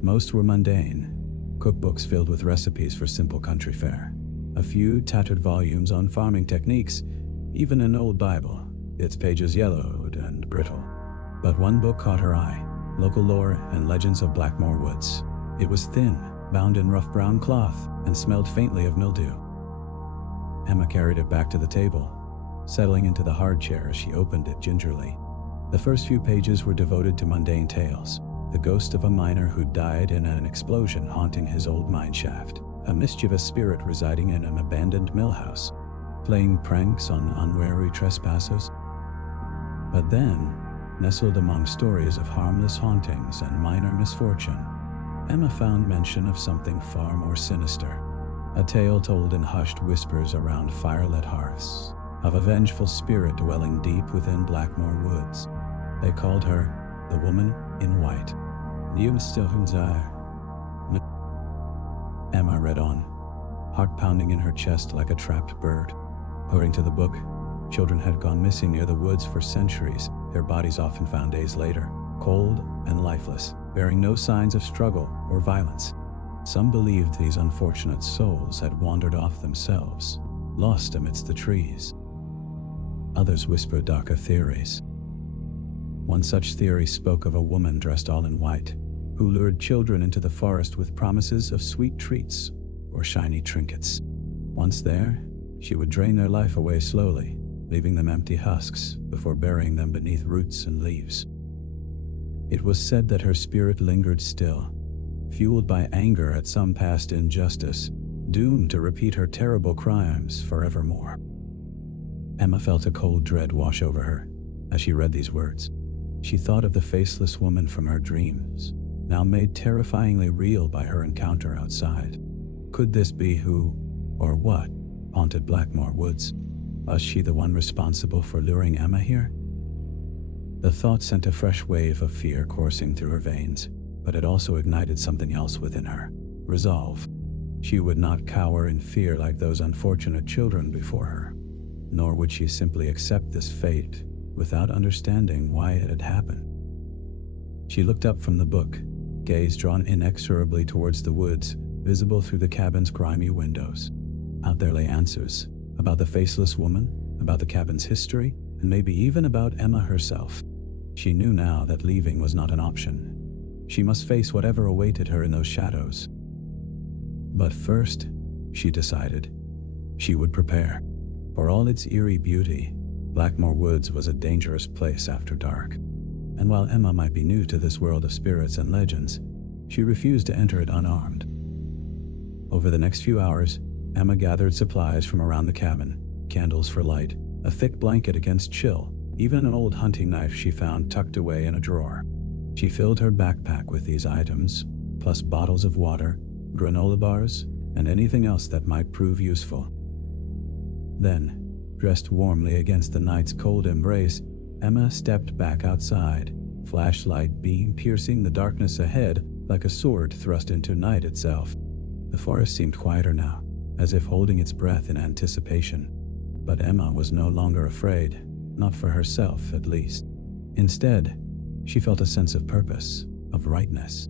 Most were mundane, cookbooks filled with recipes for simple country fare, a few tattered volumes on farming techniques, even an old Bible, its pages yellowed and brittle. But one book caught her eye, Local Lore and Legends of Blackmore Woods. It was thin, bound in rough brown cloth, and smelled faintly of mildew. Emma carried it back to the table, settling into the hard chair as she opened it gingerly. The first few pages were devoted to mundane tales, the ghost of a miner who died in an explosion haunting his old mine shaft, a mischievous spirit residing in an abandoned mill house, playing pranks on unwary trespassers. But then, nestled among stories of harmless hauntings and minor misfortune, Emma found mention of something far more sinister. A tale told in hushed whispers around firelit hearths, of a vengeful spirit dwelling deep within Blackmore Woods. They called her the Woman in White. Emma read on, heart pounding in her chest like a trapped bird. According to the book, children had gone missing near the woods for centuries, their bodies often found days later, cold and lifeless, bearing no signs of struggle or violence. Some believed these unfortunate souls had wandered off themselves, lost amidst the trees. Others whispered darker theories. One such theory spoke of a woman dressed all in white, who lured children into the forest with promises of sweet treats or shiny trinkets. Once there, she would drain their life away slowly, leaving them empty husks before burying them beneath roots and leaves. It was said that her spirit lingered still, fueled by anger at some past injustice, doomed to repeat her terrible crimes forevermore. Emma felt a cold dread wash over her as she read these words. She thought of the faceless woman from her dreams, now made terrifyingly real by her encounter outside. Could this be who, or what, haunted Blackmore Woods? Was she the one responsible for luring Emma here? The thought sent a fresh wave of fear coursing through her veins, but it also ignited something else within her: resolve. She would not cower in fear like those unfortunate children before her. nor would she simply accept this fate without understanding why it had happened. She looked up from the book, gaze drawn inexorably towards the woods, visible through the cabin's grimy windows. Out there lay answers about the faceless woman, about the cabin's history, and maybe even about Emma herself. She knew now that leaving was not an option. She must face whatever awaited her in those shadows. But first, she decided, she would prepare. For all its eerie beauty, Blackmore Woods was a dangerous place after dark. And while Emma might be new to this world of spirits and legends, she refused to enter it unarmed. Over the next few hours, Emma gathered supplies from around the cabin, candles for light, a thick blanket against chill, even an old hunting knife she found tucked away in a drawer. She filled her backpack with these items, plus bottles of water, granola bars, and anything else that might prove useful. Then, dressed warmly against the night's cold embrace, Emma stepped back outside, flashlight beam piercing the darkness ahead like a sword thrust into night itself. The forest seemed quieter now, as if holding its breath in anticipation. But Emma was no longer afraid, not for herself at least. Instead, she felt a sense of purpose, of rightness.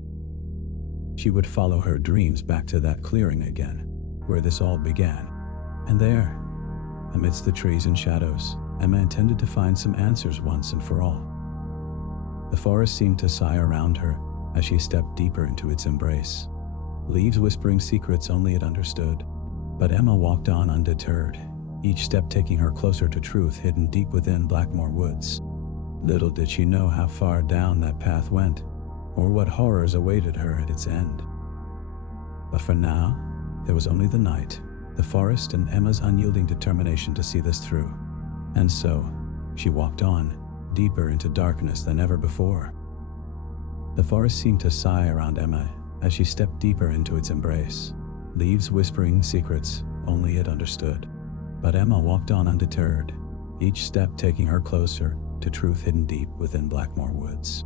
She would follow her dreams back to that clearing again, where this all began. And there, amidst the trees and shadows, Emma intended to find some answers once and for all. The forest seemed to sigh around her as she stepped deeper into its embrace, leaves whispering secrets only it understood. But Emma walked on undeterred, each step taking her closer to truth hidden deep within Blackmore Woods. Little did she know how far down that path went, or what horrors awaited her at its end. But for now, there was only the night, the forest, and Emma's unyielding determination to see this through. And so, she walked on, deeper into darkness than ever before. The forest seemed to sigh around Emma as she stepped deeper into its embrace, leaves whispering secrets only it understood. But Emma walked on undeterred, each step taking her closer to truth hidden deep within Blackmore Woods.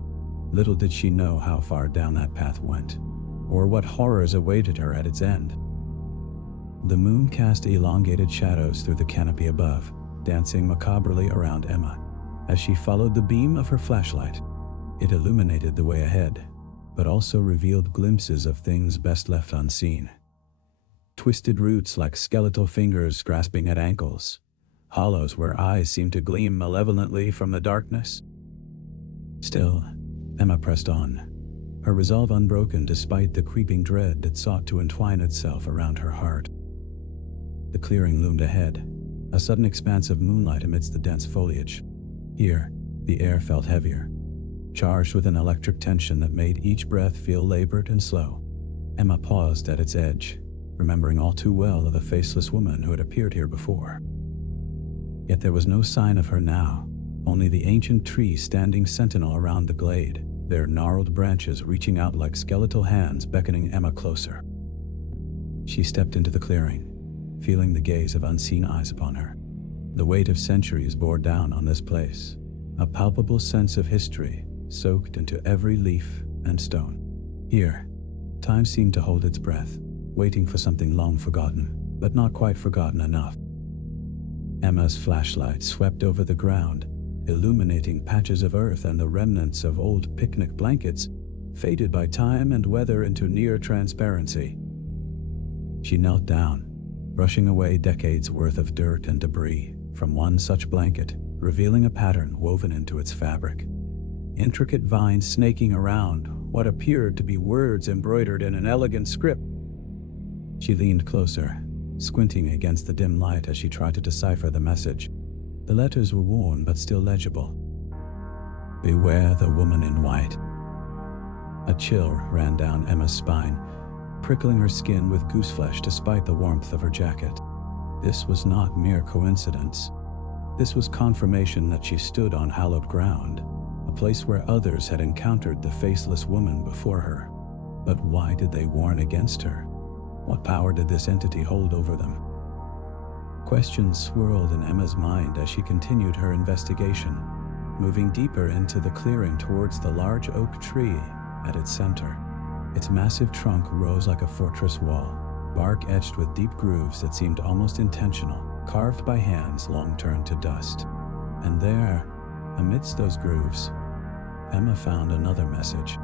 Little did she know how far down that path went, or what horrors awaited her at its end. The moon cast elongated shadows through the canopy above, dancing macabrely around Emma as she followed the beam of her flashlight. It illuminated the way ahead, but also revealed glimpses of things best left unseen. Twisted roots like skeletal fingers grasping at ankles, hollows where eyes seemed to gleam malevolently from the darkness. Still, Emma pressed on, her resolve unbroken despite the creeping dread that sought to entwine itself around her heart. The clearing loomed ahead, a sudden expanse of moonlight amidst the dense foliage. Here, the air felt heavier, charged with an electric tension that made each breath feel labored and slow. Emma paused at its edge, remembering all too well of the faceless woman who had appeared here before. Yet there was no sign of her now, only the ancient trees standing sentinel around the glade, their gnarled branches reaching out like skeletal hands beckoning Emma closer. She stepped into the clearing, feeling the gaze of unseen eyes upon her. The weight of centuries bore down on this place, a palpable sense of history soaked into every leaf and stone. Here, time seemed to hold its breath, waiting for something long forgotten, but not quite forgotten enough. Emma's flashlight swept over the ground, illuminating patches of earth and the remnants of old picnic blankets, faded by time and weather into near transparency. She knelt down, brushing away decades worth of dirt and debris from one such blanket, revealing a pattern woven into its fabric. Intricate vines snaking around what appeared to be words embroidered in an elegant script. She leaned closer, squinting against the dim light as she tried to decipher the message. The letters were worn but still legible. "Beware the woman in white." A chill ran down Emma's spine, prickling her skin with gooseflesh despite the warmth of her jacket. This was not mere coincidence. This was confirmation that she stood on hallowed ground, a place where others had encountered the faceless woman before her. But why did they warn against her? What power did this entity hold over them? Questions swirled in Emma's mind as she continued her investigation, moving deeper into the clearing towards the large oak tree at its center. Its massive trunk rose like a fortress wall, bark etched with deep grooves that seemed almost intentional. carved by hands long turned to dust. And there, amidst those grooves, Emma found another message.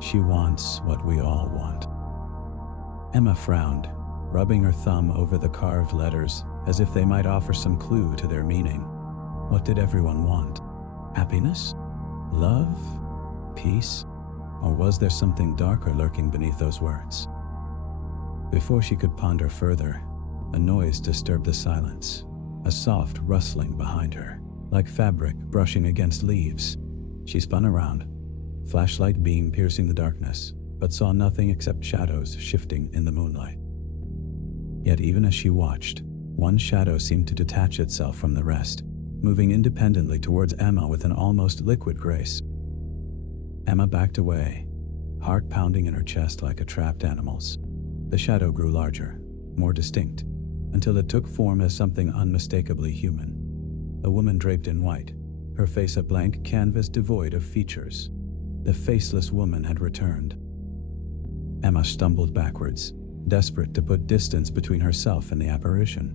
She wants what we all want. Emma frowned, rubbing her thumb over the carved letters as if they might offer some clue to their meaning. What did everyone want? Happiness? Love? Peace? Or was there something darker lurking beneath those words? Before she could ponder further, a noise disturbed the silence, a soft rustling behind her, like fabric brushing against leaves. She spun around, flashlight beam piercing the darkness, but saw nothing except shadows shifting in the moonlight. Yet even as she watched, one shadow seemed to detach itself from the rest, moving independently towards Emma with an almost liquid grace. Emma backed away, heart pounding in her chest like a trapped animal's. The shadow grew larger, more distinct, until it took form as something unmistakably human. A woman draped in white, her face a blank canvas devoid of features. The faceless woman had returned. Emma stumbled backwards, desperate to put distance between herself and the apparition.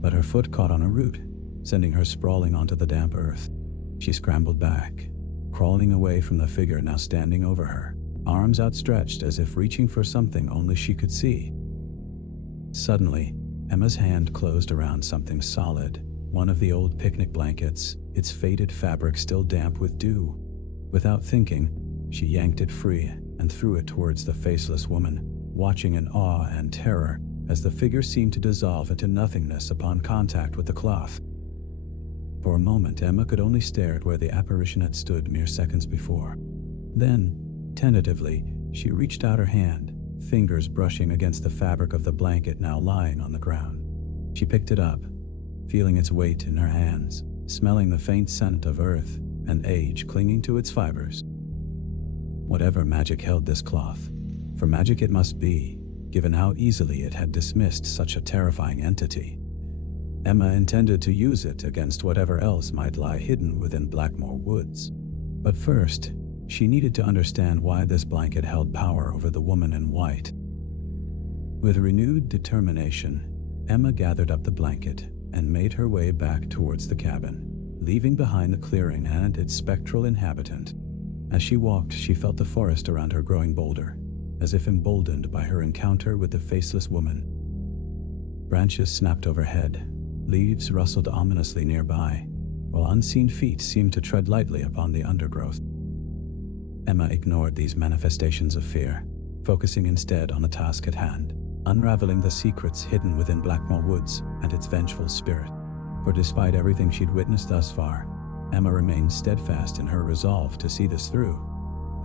But her foot caught on a root, sending her sprawling onto the damp earth. She scrambled back, crawling away from the figure now standing over her, arms outstretched as if reaching for something only she could see. Suddenly, Emma's hand closed around something solid, one of the old picnic blankets, its faded fabric still damp with dew. Without thinking, she yanked it free and threw it towards the faceless woman, watching in awe and terror as the figure seemed to dissolve into nothingness upon contact with the cloth. For a moment, Emma could only stare at where the apparition had stood mere seconds before. Then, tentatively, she reached out her hand, fingers brushing against the fabric of the blanket now lying on the ground. She picked it up, feeling its weight in her hands, smelling the faint scent of earth and age clinging to its fibers. Whatever magic held this cloth, for magic it must be, given how easily it had dismissed such a terrifying entity. Emma intended to use it against whatever else might lie hidden within Blackmore Woods. But first, she needed to understand why this blanket held power over the woman in white. With renewed determination, Emma gathered up the blanket and made her way back towards the cabin, leaving behind the clearing and its spectral inhabitant. As she walked, she felt the forest around her growing bolder, as if emboldened by her encounter with the faceless woman. Branches snapped overhead, leaves rustled ominously nearby, while unseen feet seemed to tread lightly upon the undergrowth. Emma ignored these manifestations of fear, focusing instead on the task at hand, unraveling the secrets hidden within Blackmore Woods and its vengeful spirit. For despite everything she'd witnessed thus far, Emma remained steadfast in her resolve to see this through.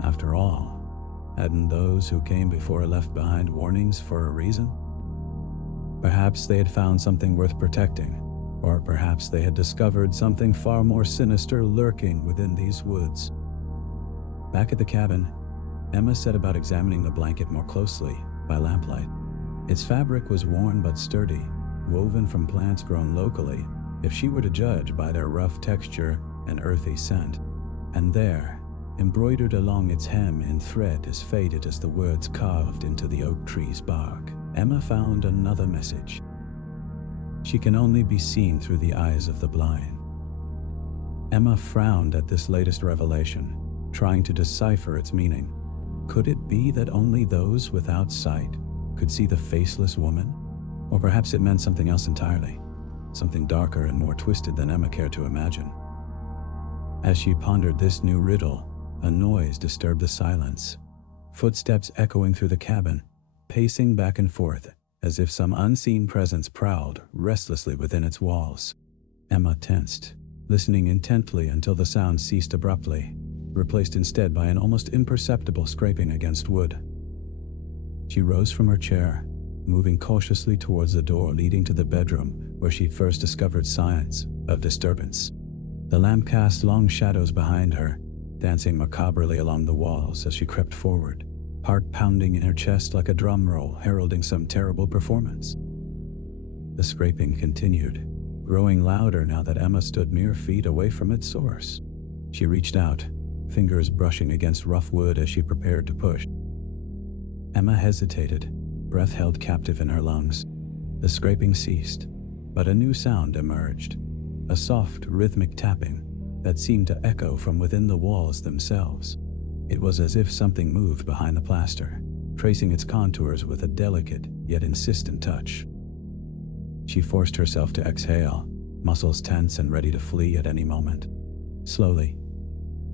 After all, hadn't those who came before left behind warnings for a reason? Perhaps they had found something worth protecting, or perhaps they had discovered something far more sinister lurking within these woods. Back at the cabin, Emma set about examining the blanket more closely by lamplight. Its fabric was worn but sturdy, woven from plants grown locally, if she were to judge by their rough texture and earthy scent. And there, embroidered along its hem in thread as faded as the words carved into the oak tree's bark, Emma found another message. She can only be seen through the eyes of the blind. Emma frowned at this latest revelation, trying to decipher its meaning. Could it be that only those without sight could see the faceless woman? Or perhaps it meant something else entirely, something darker and more twisted than Emma cared to imagine. As she pondered this new riddle, a noise disturbed the silence. Footsteps echoing through the cabin, pacing back and forth, as if some unseen presence prowled restlessly within its walls. Emma tensed, listening intently until the sound ceased abruptly, replaced instead by an almost imperceptible scraping against wood. She rose from her chair, moving cautiously towards the door leading to the bedroom where she'd first discovered signs of disturbance. The lamp cast long shadows behind her, dancing macabrely along the walls as she crept forward, heart pounding in her chest like a drum roll heralding some terrible performance. The scraping continued, growing louder now that Emma stood mere feet away from its source. She reached out, fingers brushing against rough wood as she prepared to push. Emma hesitated, breath held captive in her lungs. The scraping ceased, But a new sound emerged, a soft, rhythmic tapping that seemed to echo from within the walls themselves. It was as if something moved behind the plaster, tracing its contours with a delicate yet insistent touch. She forced herself to exhale, muscles tense and ready to flee at any moment. Slowly,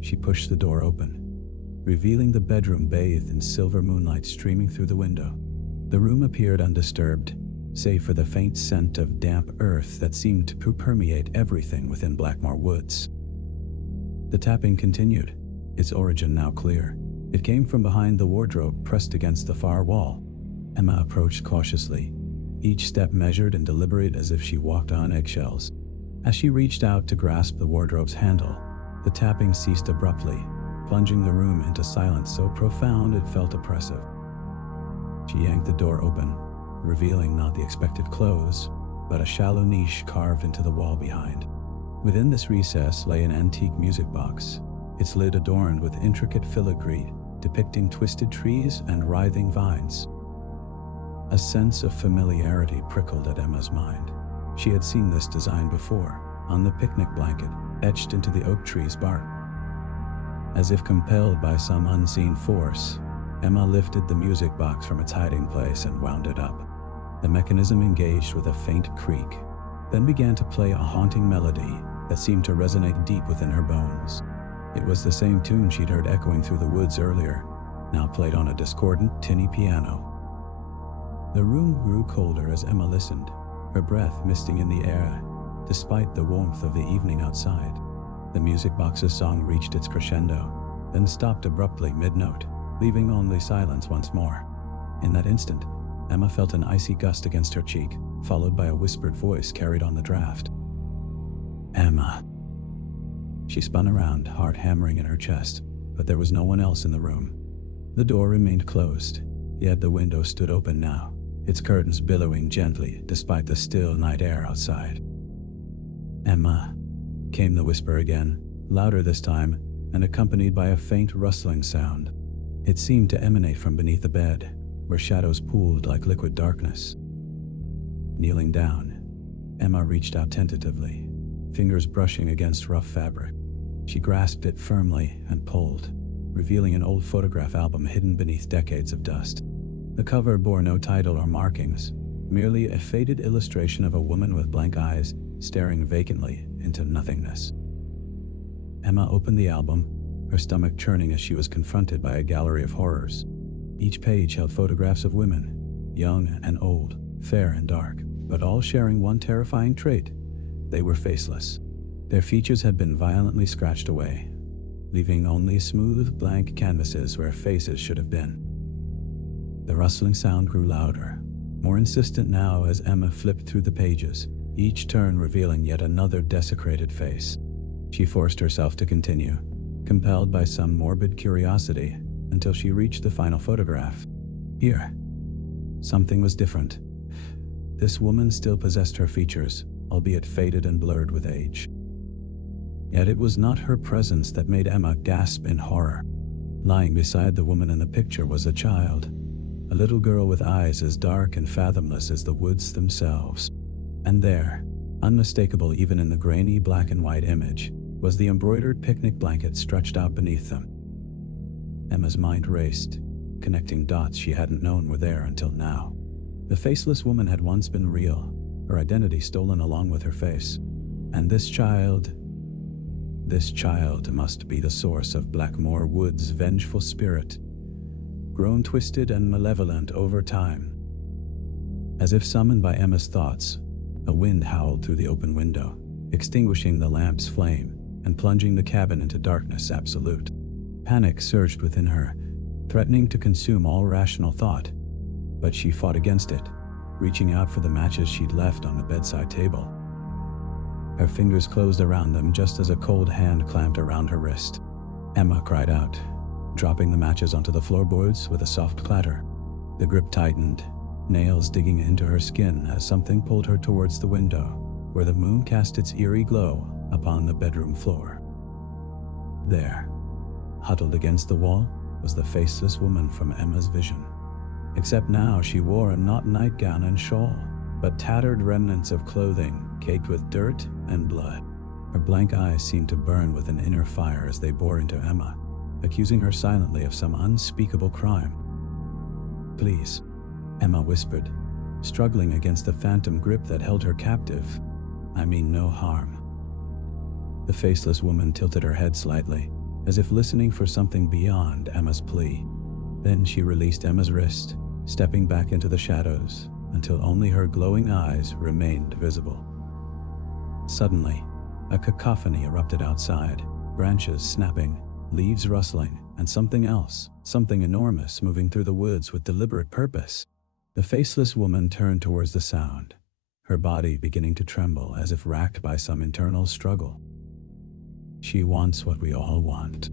she pushed the door open, revealing the bedroom bathed in silver moonlight streaming through the window. The room appeared undisturbed, save for the faint scent of damp earth that seemed to permeate everything within Blackmore Woods. The tapping continued, its origin now clear. It came from behind the wardrobe pressed against the far wall. Emma approached cautiously, each step measured and deliberate as if she walked on eggshells. As she reached out to grasp the wardrobe's handle, the tapping ceased abruptly, plunging the room into silence so profound it felt oppressive. She yanked the door open, revealing not the expected close, but a shallow niche carved into the wall behind. Within this recess lay an antique music box, its lid adorned with intricate filigree depicting twisted trees and writhing vines. A sense of familiarity prickled at Emma's mind. She had seen this design before, on the picnic blanket etched into the oak tree's bark. As if compelled by some unseen force, Emma lifted the music box from its hiding place and wound it up. The mechanism engaged with a faint creak, then began to play a haunting melody that seemed to resonate deep within her bones. It was the same tune she'd heard echoing through the woods earlier, now played on a discordant, tinny piano. The room grew colder as Emma listened, her breath misting in the air, despite the warmth of the evening outside. The music box's song reached its crescendo, then stopped abruptly mid-note, leaving only silence once more. In that instant, Emma felt an icy gust against her cheek, followed by a whispered voice carried on the draft. "Emma." She spun around, heart hammering in her chest, but there was no one else in the room. The door remained closed, yet the window stood open now, its curtains billowing gently despite the still night air outside. "Emma," came the whisper again, louder this time, and accompanied by a faint rustling sound. It seemed to emanate from beneath the bed, where shadows pooled like liquid darkness. Kneeling down, Emma reached out tentatively, fingers brushing against rough fabric. She grasped it firmly and pulled, revealing an old photograph album hidden beneath decades of dust. The cover bore no title or markings, merely a faded illustration of a woman with blank eyes staring vacantly into nothingness. Emma opened the album, her stomach churning as she was confronted by a gallery of horrors. Each page held photographs of women, young and old, fair and dark, but all sharing one terrifying trait: they were faceless. Their features had been violently scratched away, leaving only smooth, blank canvases where faces should have been. The rustling sound grew louder, more insistent now as Emma flipped through the pages, each turn revealing yet another desecrated face. She forced herself to continue, compelled by some morbid curiosity, until she reached the final photograph. Here, something was different. This woman still possessed her features, albeit faded and blurred with age. Yet it was not her presence that made Emma gasp in horror. Lying beside the woman in the picture was a child, a little girl with eyes as dark and fathomless as the woods themselves. And there, unmistakable even in the grainy black and white image, was the embroidered picnic blanket stretched out beneath them. Emma's mind raced, connecting dots she hadn't known were there until now. The faceless woman had once been real, her identity stolen along with her face. And this child must be the source of Blackmore Woods' vengeful spirit, grown twisted and malevolent over time. As if summoned by Emma's thoughts, a wind howled through the open window, extinguishing the lamp's flame and plunging the cabin into darkness absolute. Panic surged within her, threatening to consume all rational thought, but she fought against it, reaching out for the matches she'd left on the bedside table. Her fingers closed around them just as a cold hand clamped around her wrist. Emma cried out, dropping the matches onto the floorboards with a soft clatter. The grip tightened, nails digging into her skin as something pulled her towards the window, where the moon cast its eerie glow upon the bedroom floor. There, huddled against the wall, was the faceless woman from Emma's vision. Except now she wore a knot nightgown and shawl, but tattered remnants of clothing caked with dirt and blood. Her blank eyes seemed to burn with an inner fire as they bore into Emma, accusing her silently of some unspeakable crime. "Please," Emma whispered, struggling against the phantom grip that held her captive. "I mean no harm." The faceless woman tilted her head slightly, as if listening for something beyond Emma's plea. Then she released Emma's wrist, stepping back into the shadows until only her glowing eyes remained visible. Suddenly, a cacophony erupted outside, branches snapping, leaves rustling, and something else, something enormous, moving through the woods with deliberate purpose. The faceless woman turned towards the sound, her body beginning to tremble as if racked by some internal struggle. "She wants what we all want,"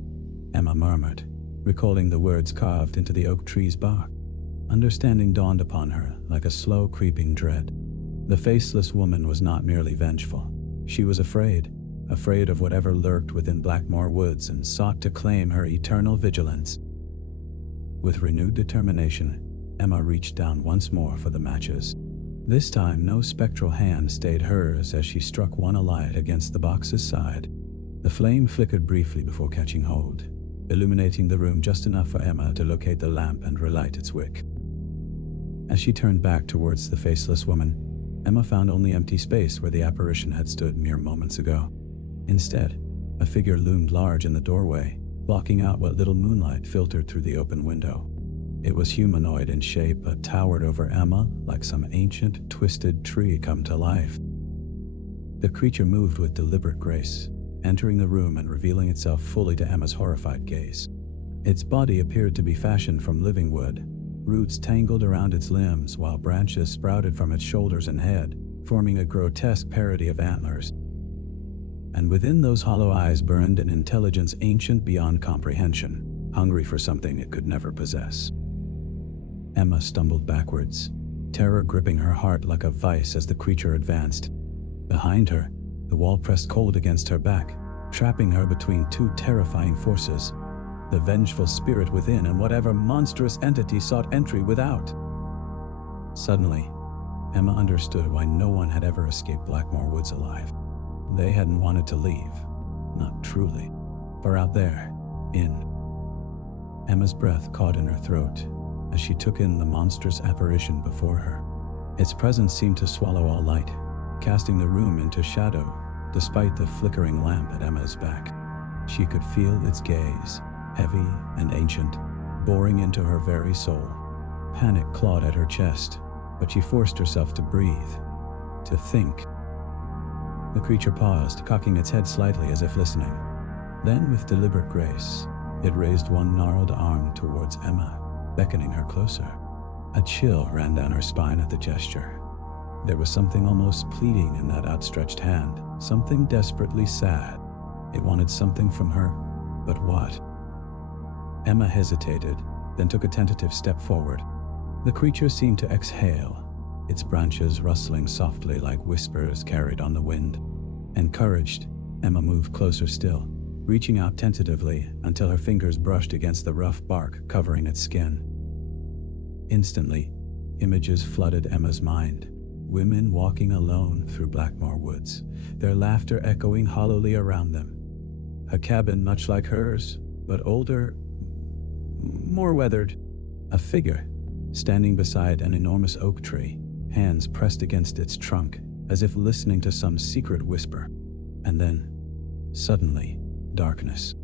Emma murmured, recalling the words carved into the oak tree's bark. Understanding dawned upon her like a slow creeping dread. The faceless woman was not merely vengeful. She was afraid of whatever lurked within Blackmore Woods and sought to claim her eternal vigilance. With renewed determination, Emma reached down once more for the matches. This time, no spectral hand stayed hers as she struck one alight against the box's side. The flame flickered briefly before catching hold, illuminating the room just enough for Emma to locate the lamp and relight its wick. As she turned back towards the faceless woman, Emma found only empty space where the apparition had stood mere moments ago. Instead, a figure loomed large in the doorway, blocking out what little moonlight filtered through the open window. It was humanoid in shape, but towered over Emma like some ancient, twisted tree come to life. The creature moved with deliberate grace, entering the room and revealing itself fully to Emma's horrified gaze. Its body appeared to be fashioned from living wood. Roots tangled around its limbs while branches sprouted from its shoulders and head, forming a grotesque parody of antlers. And within those hollow eyes burned an intelligence ancient beyond comprehension, hungry for something it could never possess. Emma stumbled backwards, terror gripping her heart like a vice as the creature advanced. Behind her, the wall pressed cold against her back, trapping her between two terrifying forces: the vengeful spirit within and whatever monstrous entity sought entry without. Suddenly, Emma understood why no one had ever escaped Blackmore Woods alive. They hadn't wanted to leave, not truly. For out there, Emma's breath caught in her throat as she took in the monstrous apparition before her. Its presence seemed to swallow all light, casting the room into shadow despite the flickering lamp at Emma's back. She could feel its gaze, heavy and ancient, boring into her very soul. Panic clawed at her chest, but she forced herself to breathe, to think. The creature paused, cocking its head slightly as if listening. Then, with deliberate grace, it raised one gnarled arm towards Emma, beckoning her closer. A chill ran down her spine at the gesture. There was something almost pleading in that outstretched hand, something desperately sad. It wanted something from her, but what? Emma hesitated, then took a tentative step forward. The creature seemed to exhale, its branches rustling softly like whispers carried on the wind. Encouraged, Emma moved closer still, reaching out tentatively until her fingers brushed against the rough bark covering its skin. Instantly, images flooded Emma's mind. Women walking alone through Blackmore Woods, their laughter echoing hollowly around them. A cabin much like hers, but older, more weathered. A figure standing beside an enormous oak tree, hands pressed against its trunk, as if listening to some secret whisper. And then, suddenly, darkness.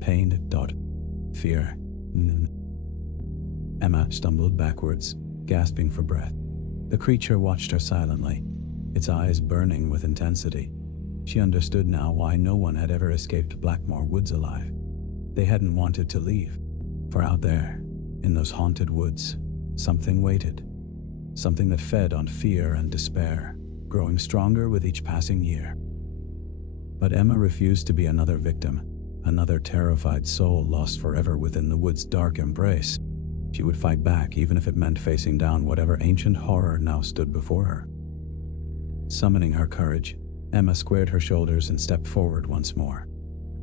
Pain, fear. Emma stumbled backwards, gasping for breath. The creature watched her silently, its eyes burning with intensity. She understood now why no one had ever escaped Blackmore Woods alive. They hadn't wanted to leave. For out there, in those haunted woods, something waited. Something that fed on fear and despair, growing stronger with each passing year. But Emma refused to be another victim, another terrified soul lost forever within the wood's dark embrace. She would fight back even if it meant facing down whatever ancient horror now stood before her. Summoning her courage, Emma squared her shoulders and stepped forward once more.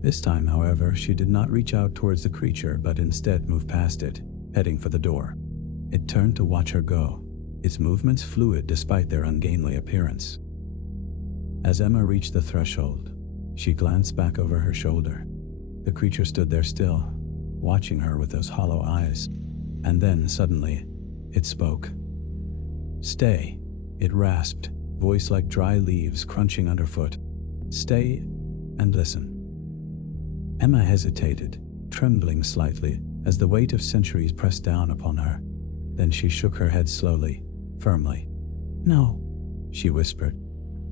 This time, however, she did not reach out towards the creature but instead moved past it, heading for the door. It turned to watch her go, its movements fluid despite their ungainly appearance. As Emma reached the threshold, she glanced back over her shoulder. The creature stood there still, watching her with those hollow eyes. And then, suddenly, it spoke. "Stay," it rasped, voice like dry leaves crunching underfoot. "Stay and listen." Emma hesitated, trembling slightly as the weight of centuries pressed down upon her. Then she shook her head slowly, firmly. "No," she whispered.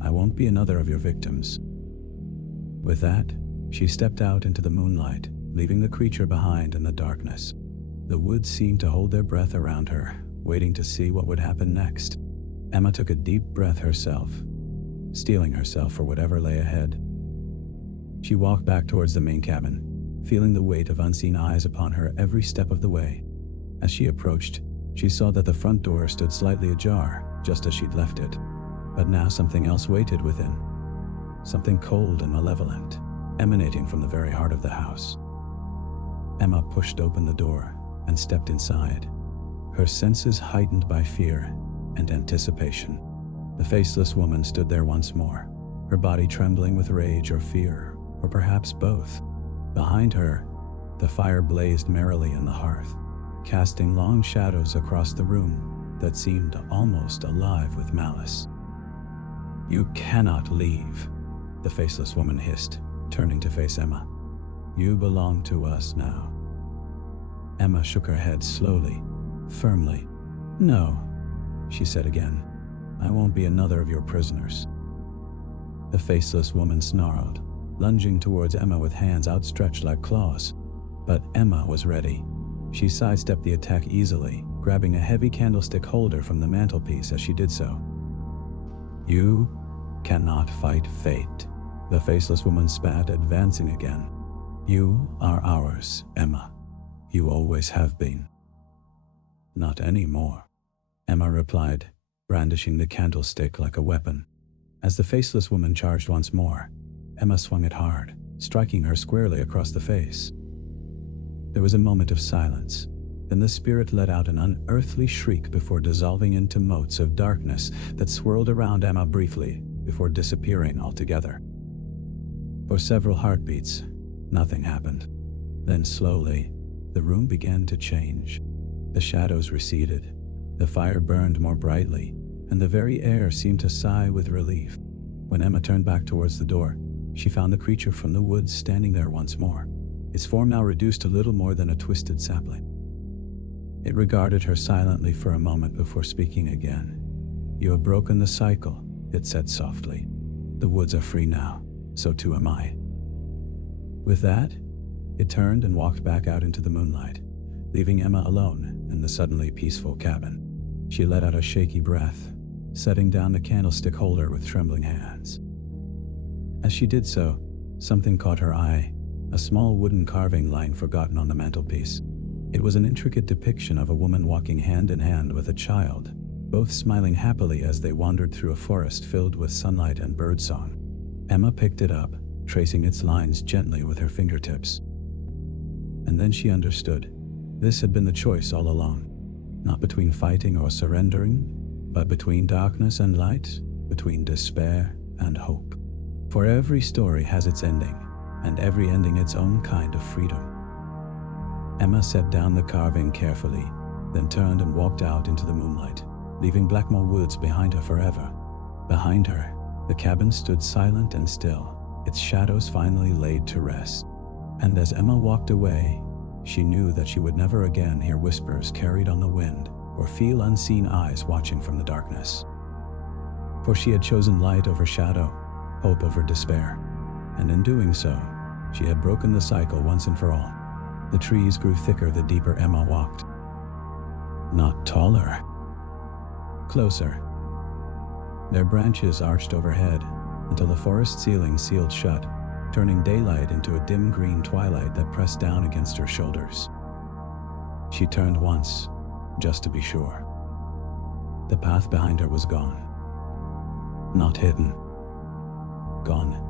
"I won't be another of your victims." With that, she stepped out into the moonlight, leaving the creature behind in the darkness. The woods seemed to hold their breath around her, waiting to see what would happen next. Emma took a deep breath herself, steeling herself for whatever lay ahead. She walked back towards the main cabin, feeling the weight of unseen eyes upon her every step of the way. As she approached, she saw that the front door stood slightly ajar, just as she'd left it. But now something else waited within. Something cold and malevolent, emanating from the very heart of the house. Emma pushed open the door and stepped inside, her senses heightened by fear and anticipation. The faceless woman stood there once more, her body trembling with rage or fear, or perhaps both. Behind her, the fire blazed merrily in the hearth, casting long shadows across the room that seemed almost alive with malice. "You cannot leave," the faceless woman hissed, turning to face Emma. "You belong to us now." Emma shook her head slowly, firmly. "No," she said again. "I won't be another of your prisoners." The faceless woman snarled, lunging towards Emma with hands outstretched like claws. But Emma was ready. She sidestepped the attack easily, grabbing a heavy candlestick holder from the mantelpiece as she did so. "You cannot fight fate," the faceless woman spat, advancing again. "You are ours, Emma. You always have been." "Not anymore," Emma replied, brandishing the candlestick like a weapon. As the faceless woman charged once more, Emma swung it hard, striking her squarely across the face. There was a moment of silence. Then the spirit let out an unearthly shriek before dissolving into motes of darkness that swirled around Emma briefly before disappearing altogether. For several heartbeats, nothing happened. Then slowly, the room began to change. The shadows receded, the fire burned more brightly, and the very air seemed to sigh with relief. When Emma turned back towards the door, she found the creature from the woods standing there once more, its form now reduced to little more than a twisted sapling. It regarded her silently for a moment before speaking again. "You have broken the cycle," it said softly. "The woods are free now, so too am I." With that, it turned and walked back out into the moonlight, leaving Emma alone in the suddenly peaceful cabin. She let out a shaky breath, setting down the candlestick holder with trembling hands. As she did so, something caught her eye, a small wooden carving lying forgotten on the mantelpiece. It was an intricate depiction of a woman walking hand in hand with a child, both smiling happily as they wandered through a forest filled with sunlight and birdsong. Emma picked it up, tracing its lines gently with her fingertips. And then she understood. This had been the choice all along. Not between fighting or surrendering, but between darkness and light, between despair and hope. For every story has its ending, and every ending its own kind of freedom. Emma set down the carving carefully, then turned and walked out into the moonlight, leaving Blackmore Woods behind her forever. Behind her, the cabin stood silent and still, its shadows finally laid to rest. And as Emma walked away, she knew that she would never again hear whispers carried on the wind or feel unseen eyes watching from the darkness. For she had chosen light over shadow, hope over despair, and in doing so, she had broken the cycle once and for all. The trees grew thicker the deeper Emma walked. Not taller. Closer. Their branches arched overhead until the forest ceiling sealed shut, turning daylight into a dim green twilight that pressed down against her shoulders. She turned once, just to be sure. The path behind her was gone. Not hidden. Gone.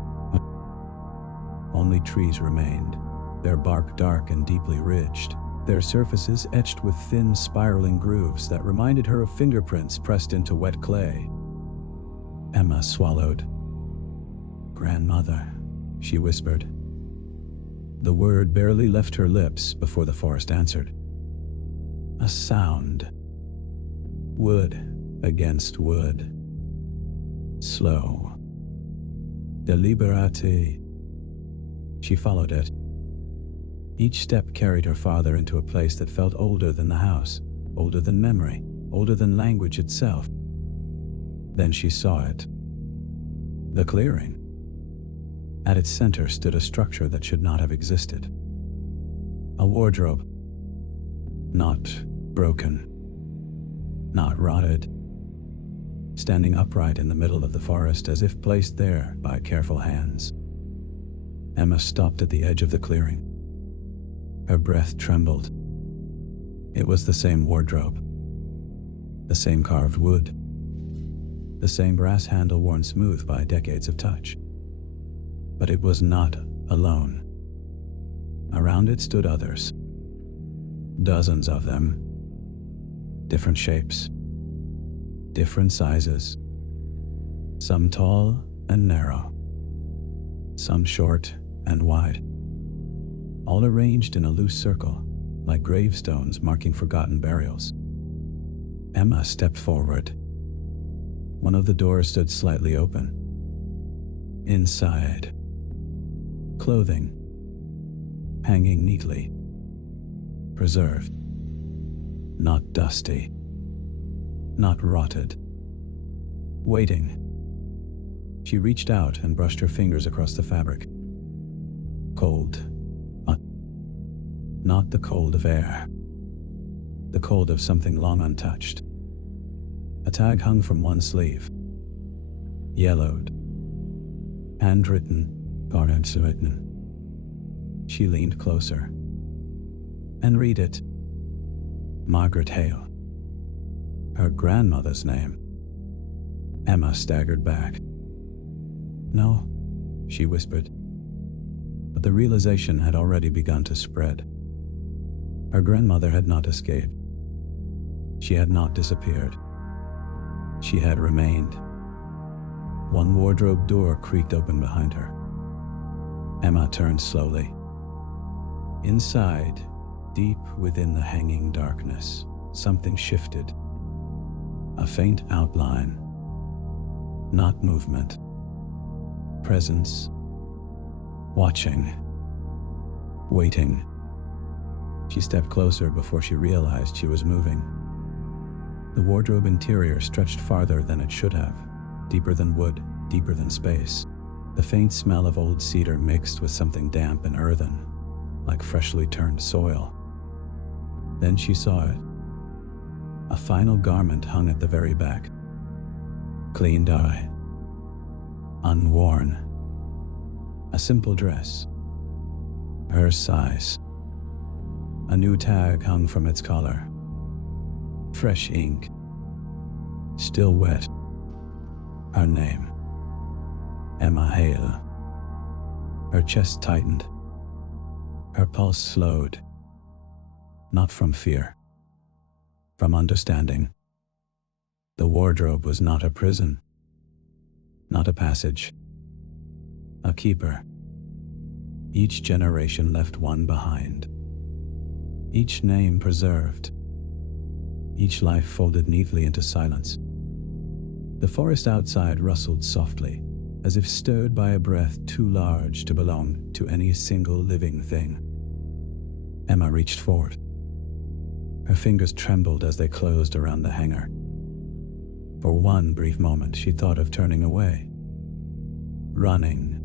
Only trees remained, their bark dark and deeply ridged, their surfaces etched with thin, spiraling grooves that reminded her of fingerprints pressed into wet clay. Emma swallowed. "Grandmother," she whispered. The word barely left her lips before the forest answered. A sound. Wood against wood. Slow. Deliberate. She followed it. Each step carried her farther into a place that felt older than the house, older than memory, older than language itself. Then she saw it. The clearing. At its center stood a structure that should not have existed. A wardrobe. Not broken. Not rotted. Standing upright in the middle of the forest as if placed there by careful hands. Emma stopped at the edge of the clearing. Her breath trembled. It was the same wardrobe. The same carved wood. The same brass handle worn smooth by decades of touch. But it was not alone. Around it stood others. Dozens of them. Different shapes. Different sizes. Some tall and narrow. Some short and wide. All arranged in a loose circle, like gravestones marking forgotten burials. Emma stepped forward. One of the doors stood slightly open. Inside. Clothing. Hanging neatly. Preserved. Not dusty. Not rotted. Waiting. She reached out and brushed her fingers across the fabric. Cold. Not the cold of air. The cold of something long untouched. A tag hung from one sleeve. Yellowed. Handwritten. Unsettling. She leaned closer. And read it. Margaret Hale. Her grandmother's name. Emma staggered back. "No," she whispered. But the realization had already begun to spread. Her grandmother had not escaped. She had not disappeared. She had remained. One wardrobe door creaked open behind her. Emma turned slowly. Inside, deep within the hanging darkness, something shifted. A faint outline. Not movement. Presence. Watching. Waiting. She stepped closer before she realized she was moving. The wardrobe interior stretched farther than it should have, deeper than wood, deeper than space. The faint smell of old cedar mixed with something damp and earthen, like freshly turned soil. Then she saw it. A final garment hung at the very back. Clean dye. Unworn. A simple dress. Her size. A new tag hung from its collar. Fresh ink. Still wet. Her name. Emma Hale. Her chest tightened. Her pulse slowed. Not from fear. From understanding. The wardrobe was not a prison. Not a passage. A keeper. Each generation left one behind. Each name preserved. Each life folded neatly into silence. The forest outside rustled softly, as if stirred by a breath too large to belong to any single living thing. Emma reached forward. Her fingers trembled as they closed around the hanger. For one brief moment, she thought of turning away. Running.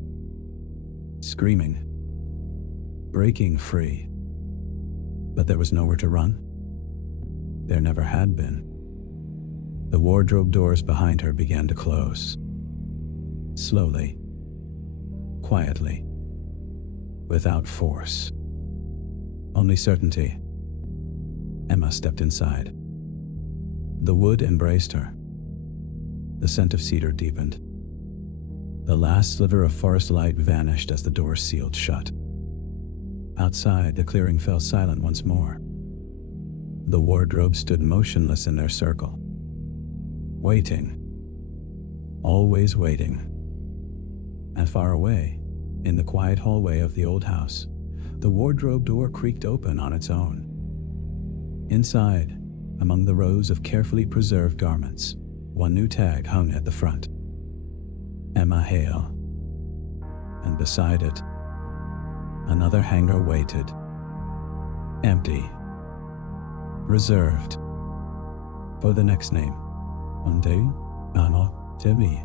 Screaming. Breaking free. But there was nowhere to run. There never had been. The wardrobe doors behind her began to close. Slowly. Quietly. Without force. Only certainty. Emma stepped inside. The wood embraced her. The scent of cedar deepened. The last sliver of forest light vanished as the door sealed shut. Outside, the clearing fell silent once more, The wardrobe stood motionless in their circle. Waiting. Always waiting. And far away, in the quiet hallway of the old house, the wardrobe door creaked open on its own. Inside, among the rows of carefully preserved garments, one new tag hung at the front. Emma Hale. And beside it, another hanger waited. Empty. Reserved. For the next name. One day, Anna, Timmy.